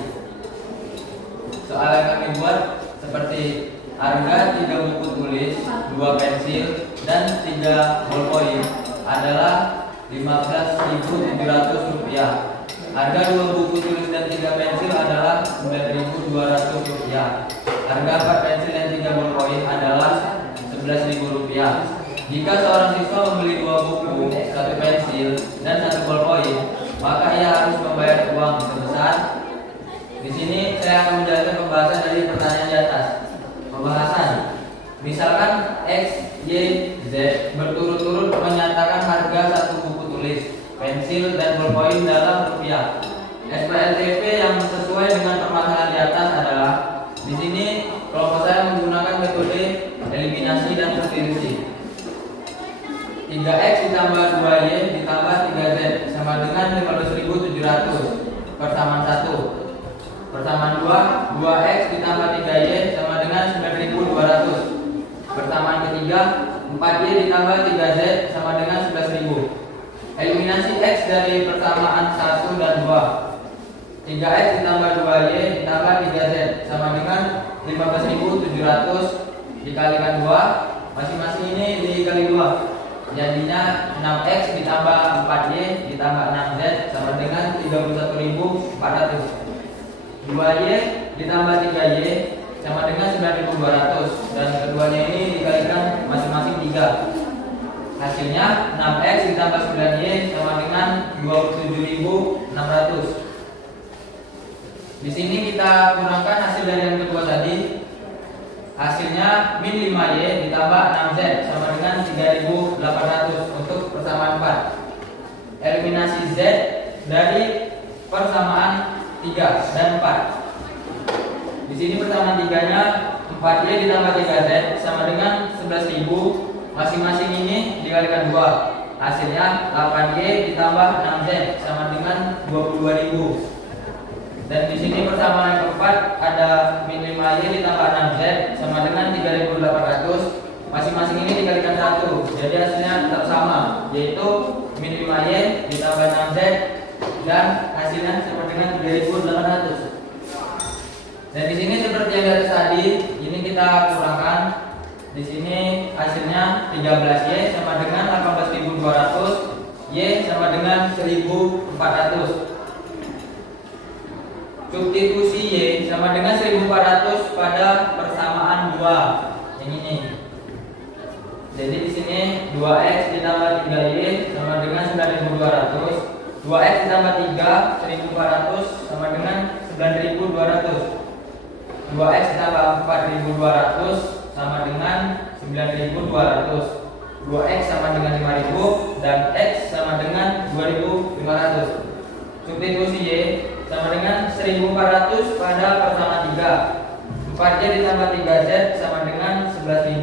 Soal yang kami buat seperti harga 3 buku tulis, 2 pensil, dan 3 ballpoint adalah Rp15.700. Harga 2 buku tulis dan 3 pensil adalah Rp9.200. Harga 4 pensil dan 3 ballpoint adalah Rp11.000. Jika seorang siswa membeli 2 buku, 1 pensil, dan 1 ballpoint, maka ia harus membayar uang sebesar. Di sini saya akan menjelaskan pembahasan dari pertanyaan di atas. Pembahasan. Misalkan X, Y, Z berturut-turut menyatakan harga 1 buku tulis, pensil, dan ballpoint dalam rupiah. SPLTP yang sesuai dengan permasalahan di atas adalah, di sini kelompok saya menggunakan metode eliminasi dan substitusi. 3X ditambah 2Y ditambah 3Z sama dengan 15.700 persamaan 1. Persamaan 2, 2X ditambah 3Y sama dengan 9.200. Persamaan ketiga, 4Y ditambah 3Z sama dengan 11.000. Eliminasi X dari persamaan 1 dan 2. 3X ditambah 2Y ditambah 3Z sama dengan 15.700 dikalikan 2. Masing-masing ini dikali 2. Jadinya 6X ditambah 4Y ditambah 6Z sama dengan 31.400. 2Y ditambah 3Y sama dengan 9.200 dan keduanya ini dikalikan masing-masing 3. Hasilnya 6X ditambah 9Y sama dengan 27.600. Di sini kita kurangkan hasil dari yang kedua tadi. Hasilnya min 5Y ditambah 6Z sama dengan 3.800 untuk persamaan 4. Eliminasi Z dari persamaan 3 dan 4. Di sini persamaan 3-nya 4Y ditambah 3Z sama dengan 11.000. Masing-masing ini dikalikan 2. Hasilnya 8Y ditambah 6Z sama dengan 22.000. Dan di sini persamaan yang keempat ada min 5Y ditambah 6Z sama dengan 3.800. Masing-masing ini dikalikan 1. Jadi hasilnya tetap sama, yaitu min 5Y ditambah 6Z dan hasilnya sama dengan 3.800. Dan di sini seperti yang dari tadi, ini kita kurangkan. Di sini hasilnya 13Y sama dengan 18.200, Y sama dengan 1.400. Substitusi Y sama dengan 1.400 pada persamaan 2 yang ini. Jadi di sini 2X ditambah 3Y sama dengan 9.200. 2X ditambah 3 1.400 sama dengan 9.200. 2X ditambah 4.200 sama dengan 9.200. 2X sama dengan 5.000 dan X sama dengan 2.500. Substitusi Y sama dengan 1.400 pada persamaan 3. 4Y ditambah 3Z sama dengan 11.000.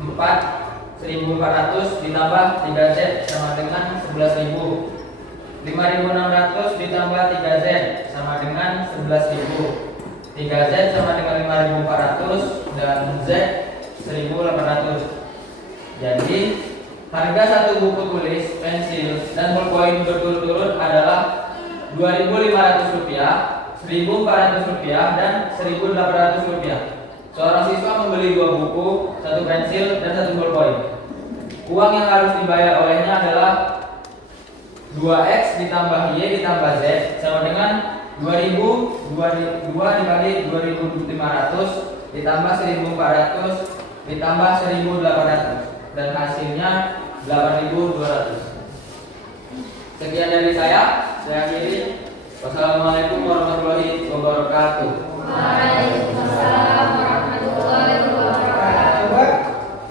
1.400 ditambah 3Z sama dengan 11.000. 5.600 ditambah 3Z sama dengan 11.000. 3Z sama dengan 5.400 dan Z 1.800. Jadi harga satu buku tulis, pensil, dan ballpoint berturut-turut adalah Rp2.500, Rp1.400, dan Rp1.800. Seorang siswa membeli 2 buku, 1 pensil, dan 1 ballpoint. Uang yang harus dibayar olehnya adalah 2X ditambah Y ditambah Z sama dengan 2.000, 2 dikali 2.500 ditambah 1.400 ditambah 1.800 dan hasilnya 8.200. Sekian dari saya akhiri. Wassalamualaikum warahmatullahi wabarakatuh. Waalaikumsalam warahmatullahi wabarakatuh. Coba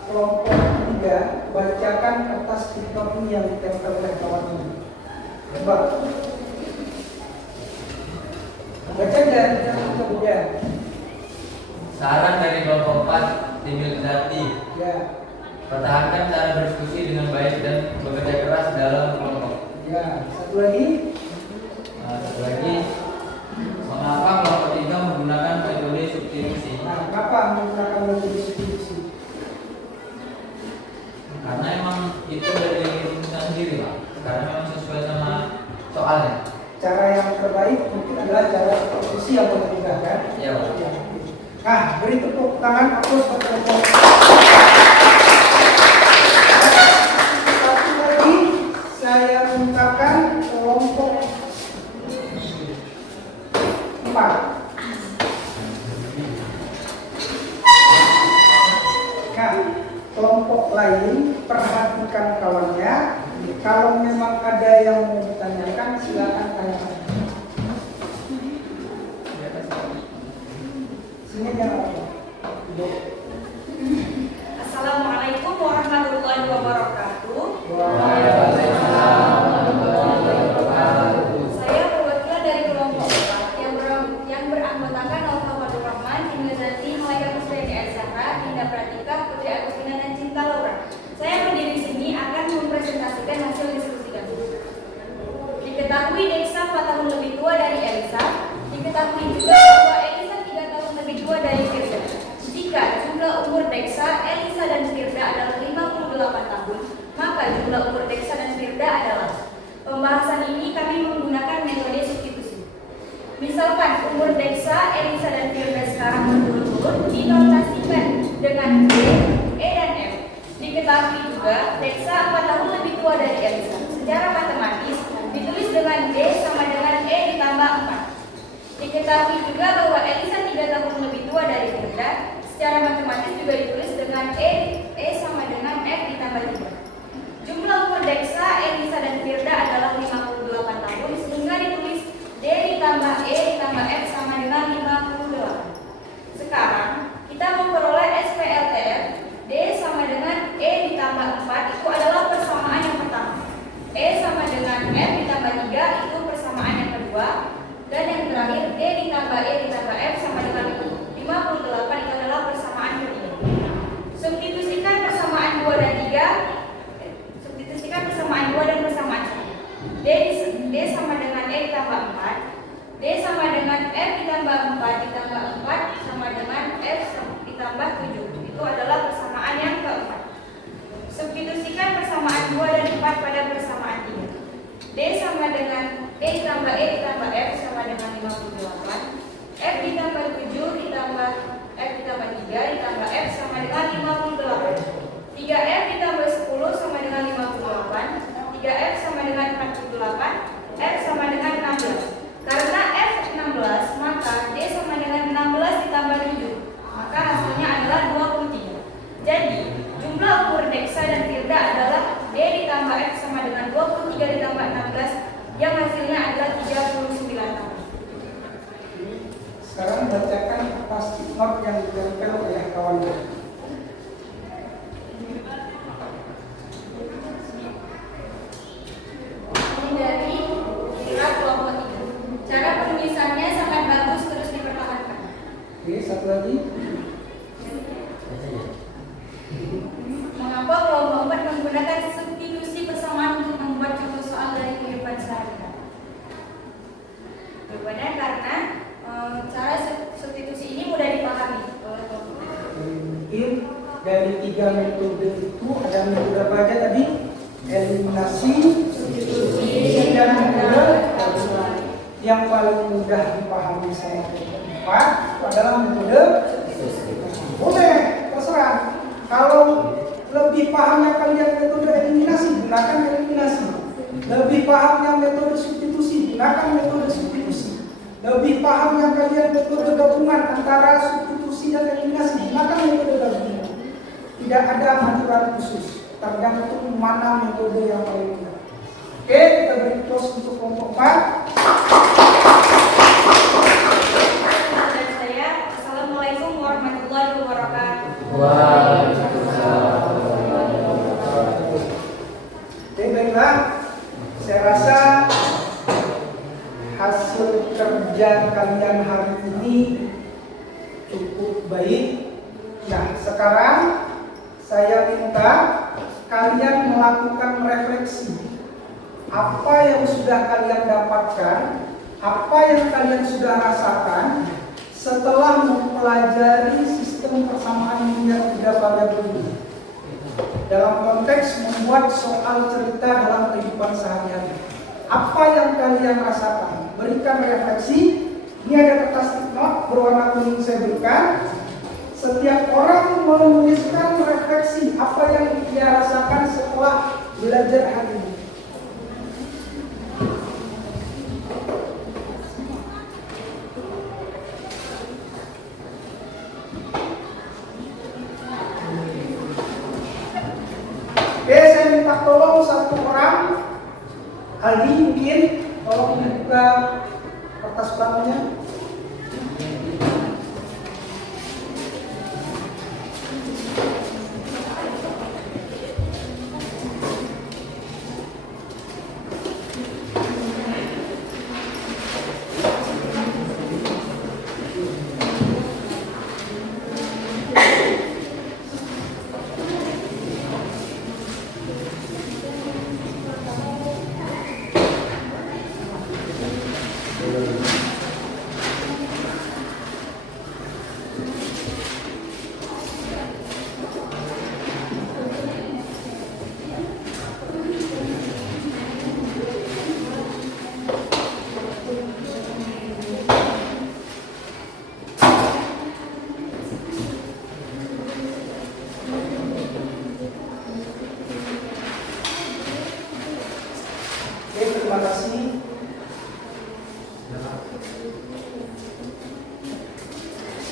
kelompok 3 bacakan kertas TikTok ini yang ditempel oleh kawan ini. Coba baca dan kemudian Saran dari kelompok 4 Timil Zati. ya Pertahankan cara berdiskusi dengan baik dan bekerja keras dalam kelompok. ya satu lagi Satu lagi, mengapa kelompok 3 menggunakan metode substitusi? nah, kenapa menggunakan metode substitusi? Karena emang itu dari kita sendiri Pak. Karena memang sesuai sama soalnya. Cara yang terbaik mungkin adalah cara substitusi yang memudahkan. Ya Pak. Ya. Nah, beri tepuk tangan aku buat kelompok. Satu lagi saya ungkapkan kelompok 4. Nah, kelompok lain perhatikan kawannya. Kalau memang ada yang mau ditanyakan silakan tanyakan. Sini jangan apa. Assalamualaikum warahmatullahi wabarakatuh. Saya perwakilan dari kelompok 4 yang beranggotakan Alfa Fadul Rahman, Timil Zati, Malaika Musliani Az-Zahra, Dinda Pratika, Putri Agustina, dan Cinta Laura. Saya berdiri sini akan mempresentasikan hasil diskusi kami. Diketahui Deksa 4 tahun lebih tua dari Elisa. Diketahui juga bahwa Elisa 3 tahun lebih tua dari Firda. Jika jumlah umur Deksa, Elisa, dan Firda adalah 58 tahun, maka jumlah umur Deksa dan Firda adalah. Pembahasan ini kami menggunakan metode substitusi. Misalkan umur Deksa, Elisa, dan Firda sekarang berturut-turut dinotasikan dengan D, E, dan F. Diketahui juga Deksa 4 tahun lebih tua dari Elisa. Secara matematis ditulis dengan D sama dengan E ditambah 4. Diketahui juga bahwa Elisa 3 tahun lebih tua dari Firda. Secara matematis juga ditulis dengan E sama dengan F ditambah 3. Jumlah umur Deksa, Elisa, dan Firda adalah 58 tahun, sehingga ditulis D ditambah E ditambah F sama dengan 58. Sekarang kita memperoleh SPLTF. D sama dengan E ditambah 4 itu adalah persamaan yang pertama. E sama dengan F ditambah 3 itu persamaan yang kedua. Dan yang terakhir D ditambah E ditambah F sama dengan 58 itu adalah persamaan ketiga. Substitusikan persamaan 2 dan 3. Substitusikan persamaan 2 dan persamaan 1. D sama dengan E ditambah 4. D sama dengan F ditambah 4 ditambah 4 sama dengan F ditambah 7. Itu adalah persamaan yang keempat. Substitusikan persamaan 2 dan 4 pada persamaan 3. D sama dengan E ditambah F sama dengan 58. F ditambah 7 ditambah F ditambah 3 ditambah F sama dengan 58. 3F ditambah 10 sama dengan 58. 3F sama dengan 48. F sama dengan 16. Karena F 16, maka D sama dengan 16 ditambah 7. Maka hasilnya adalah 23. Jadi, jumlah umur Deksa dan Firda adalah D ditambah F sama dengan 23 ditambah 16, yang hasilnya adalah 39 tahun. Sekarang bacakan pasti not yang ditempel ya kawan. Ini dari kira kelompok 3. Cara penulisannya sangat bagus, terus dipertahankan. Oke, satu lagi. Mengapa kelompok 4 menggunakan substitusi persamaan untuk membuat contoh soal dari kehidupan sehari-hari? Jawabannya karena cara substitusi ini mudah dipahami oleh kelompok. Mungkin dari 3 metode itu ada metode apa aja tadi? Eliminasi, substitusi, dan metode yang paling mudah dipahami sama kelompok 4 itu adalah metode boleh, terserah. Kalau lebih pahamnya kalian metode eliminasi, gunakan eliminasi. Lebih pahamnya metode substitusi, gunakan metode substitusi. Lebih pahamnya kalian metode gabungan antara substitusi dan eliminasi, gunakan metode gabungan. Tidak ada aturan khusus, tergantung mana metode yang paling mudah. Oke, kita beri close untuk kelompok 4. Dan saya, Assalamualaikum warahmatullahi wabarakatuh. Oke, baiklah. Saya rasa hasil kerja kalian hari ini cukup baik. Nah, sekarang saya minta kalian melakukan refleksi. Apa yang sudah kalian dapatkan, apa yang kalian sudah rasakan setelah mempelajari sistem persamaan linear 3 variabel ini dalam konteks membuat soal cerita dalam kehidupan sehari-hari. Apa yang kalian rasakan? Berikan refleksi. Ini ada kertas not berwarna kuning saya berikan. Setiap orang menuliskan refleksi apa yang dia rasakan setelah belajar hari ini. Oke, saya minta tolong satu orang, Aldi mungkin, tolong dibuka kertas planonya.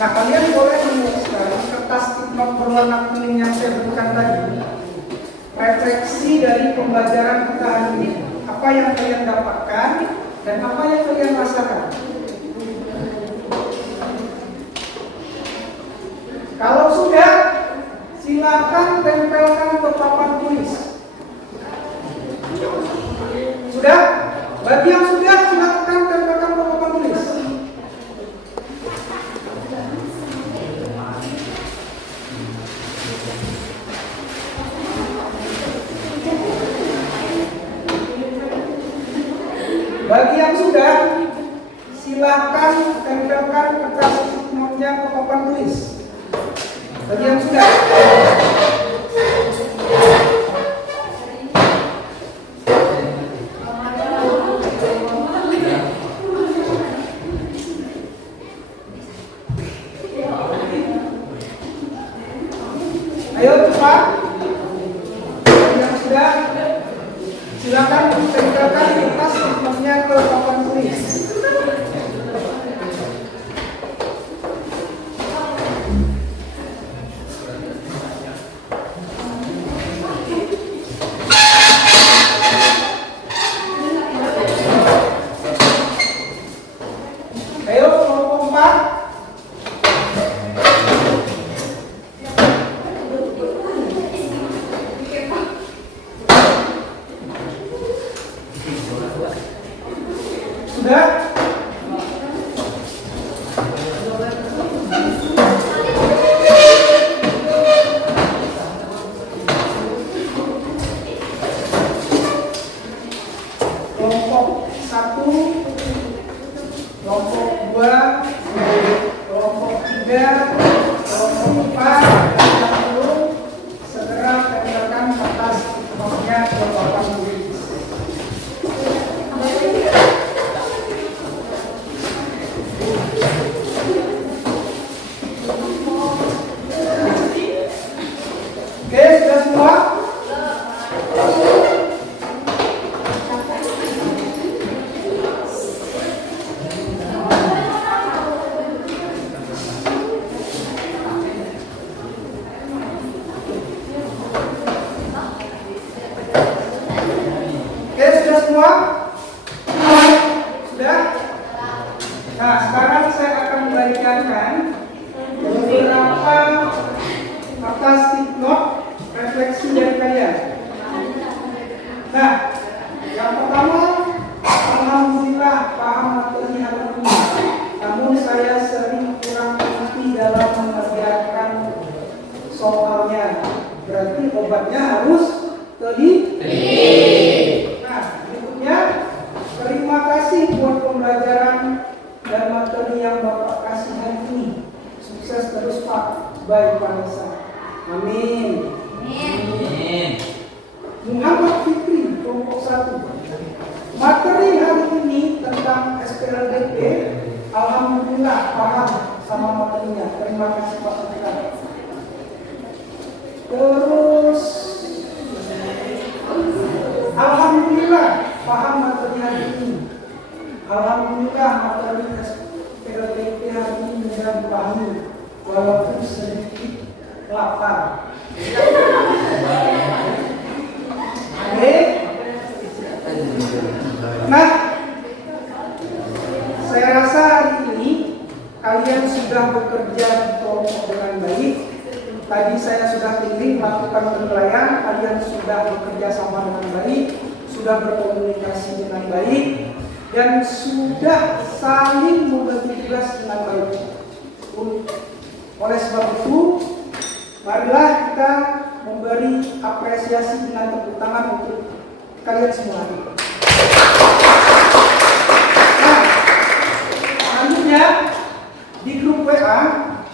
Nah, kalian boleh menuliskan kertas tipnot berwarna kuning yang saya berikan tadi, refleksi dari pembelajaran kita hari ini. Apa yang kalian dapatkan dan apa yang kalian rasakan. Kalau sudah, silakan tempelkan ke papan tulis. Sudah? Bagi yang sudah, silakan tempelkan ke papan tulis. Bagi yang sudah, silakan tempelkan kertas tipnotnya ke papan tulis. Bagi yang sudah. Ayo cepat. Bagi yang sudah, silakan tempelkan kertas tipnotnya ke papan tulis. Ayo kelompok 4. Sudah? Kelompok 1, kelompok 2, kelompok 3, kelompok 4, yang belum segera tempelkan kertas tipnotnya ke papan tulis. Oke, sudah semua? Oke, sudah semua? Sudah? Nah, sekarang saya akan membagikan beberapa kertas tipnot refleksi dari kalian. Nah, yang pertama, alhamdulillah paham materi hari ini. Namun saya sering kurang mengerti dalam mengerjakan soalnya. Berarti obatnya harus teliti. Nah, berikutnya, terima kasih buat pembelajaran dan materi yang Bapak kasih hari ini. Sukses terus Pak. Baik Vanessa. Amin. Amin. Muhammad Fikri, kelompok 1. Materi hari ini tentang SPLDP, alhamdulillah paham sama materinya. Terima kasih Pak Fikri. Terus, alhamdulillah paham materi hari ini. Alhamdulillah materi SPLDP hari ini mudah dipahami, walaupun sedikit lapar. Oke. Nah, saya rasa hari ini kalian sudah bekerja di kelompok dengan baik. Tadi saya sudah pilih melakukan penilaian, kalian sudah bekerja sama dengan baik, sudah berkomunikasi dengan baik, dan sudah saling membagi tugas dengan baik. Oleh sebab itu, marilah kita memberi apresiasi dengan tepuk tangan untuk kalian semua. Nah, selanjutnya di grup WA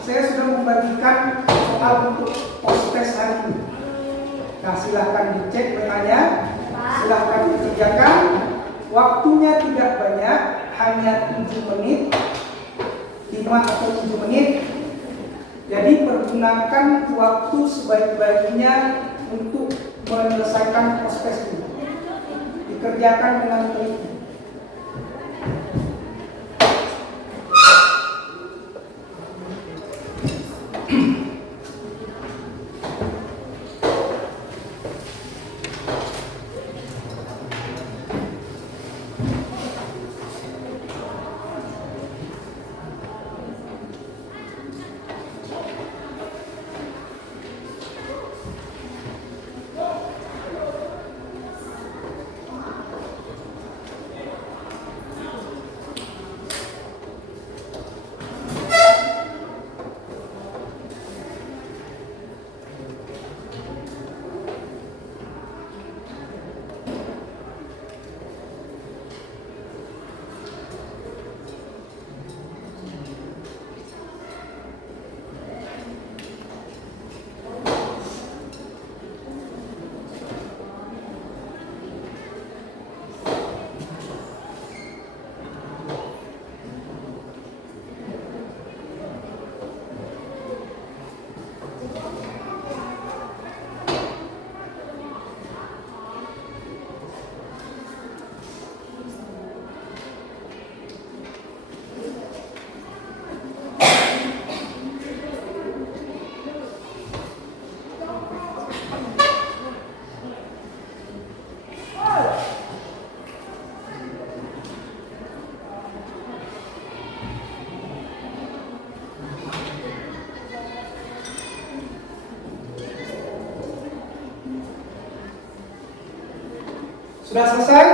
saya sudah membagikan soal untuk post-test hari ini. Nah, silahkan dicek WA-nya, silahkan dikerjakan. Waktunya tidak banyak, hanya 7 menit, 5 atau 7 menit. Jadi pergunakan waktu sebaik-baiknya untuk menyelesaikan proses ini. Dikerjakan dengan teliti. Sudah selesai?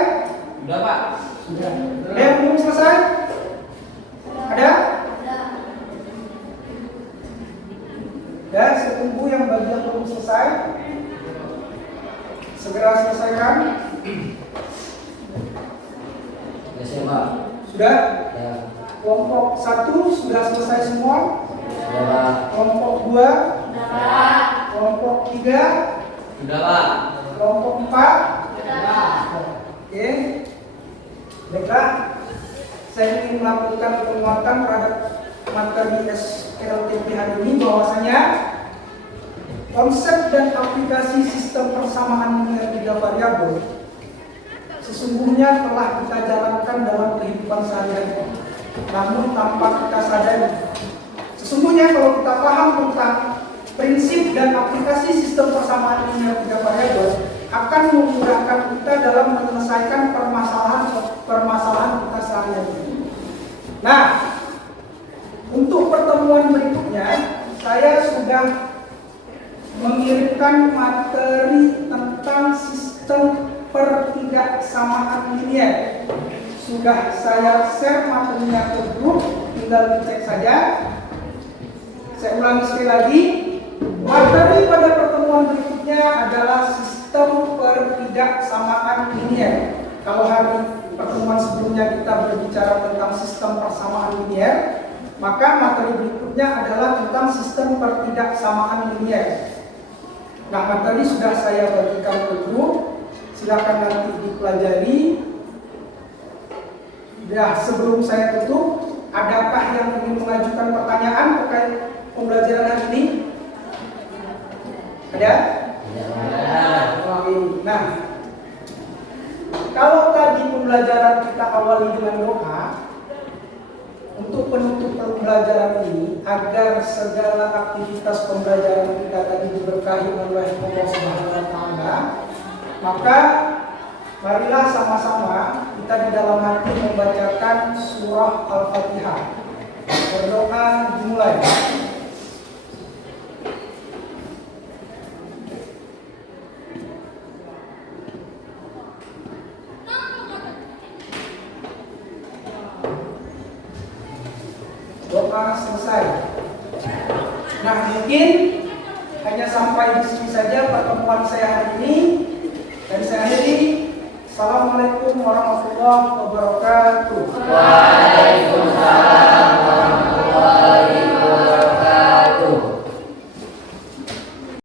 Sudah Pak. Sudah. Ada yang belum selesai? Ada? Ya, saya tunggu yang bagian belum selesai. Segera selesaikan. Selesai Pak. Sudah? Ya. Kelompok 1 sudah selesai semua. Sudah Pak. Kelompok 2. Kelompok 3. Sudah Pak. Kelompok 4. Oke. Baiklah. Saya ingin melakukan penguatan terhadap materi SLTP hari ini bahwasanya konsep dan aplikasi sistem persamaan linear tiga variabel sesungguhnya telah kita jalankan dalam kehidupan sehari-hari. Namun tanpa kita sadari, sesungguhnya kalau kita paham tentang prinsip dan aplikasi sistem persamaan linear tiga variabel akan memudahkan kita dalam menyelesaikan permasalahan kita sehari-hari. Nah, untuk pertemuan berikutnya saya sudah mengirimkan materi tentang sistem pertidaksamaan linear. Sudah saya share materinya ke grup, tinggal dicek saja. Saya ulangi sekali lagi, materi pada pertemuan berikutnya adalah sistem pertidaksamaan linear. Kalau hari pertemuan sebelumnya kita berbicara tentang sistem persamaan linear, maka materi berikutnya adalah tentang sistem pertidaksamaan linear. Nah, materi sudah saya bagikan ke grup, silakan nanti dipelajari. Ya, sebelum saya tutup, adakah yang ingin mengajukan pertanyaan terkait pembelajaran hari ini? Ada? Oke. Nah, kalau tadi pembelajaran kita awali dengan doa, untuk penutup pembelajaran ini agar segala aktivitas pembelajaran kita tadi diberkahi oleh Allah Subhanahu wa taala, maka marilah sama-sama kita di dalam hati membacakan surah Al-Fatihah. Berdoa dimulai. Doa selesai. Nah, mungkin hanya sampai di sini saja pertemuan saya hari ini. Dan saya akhiri. Assalamualaikum warahmatullahi wabarakatuh. Waalaikumsalam.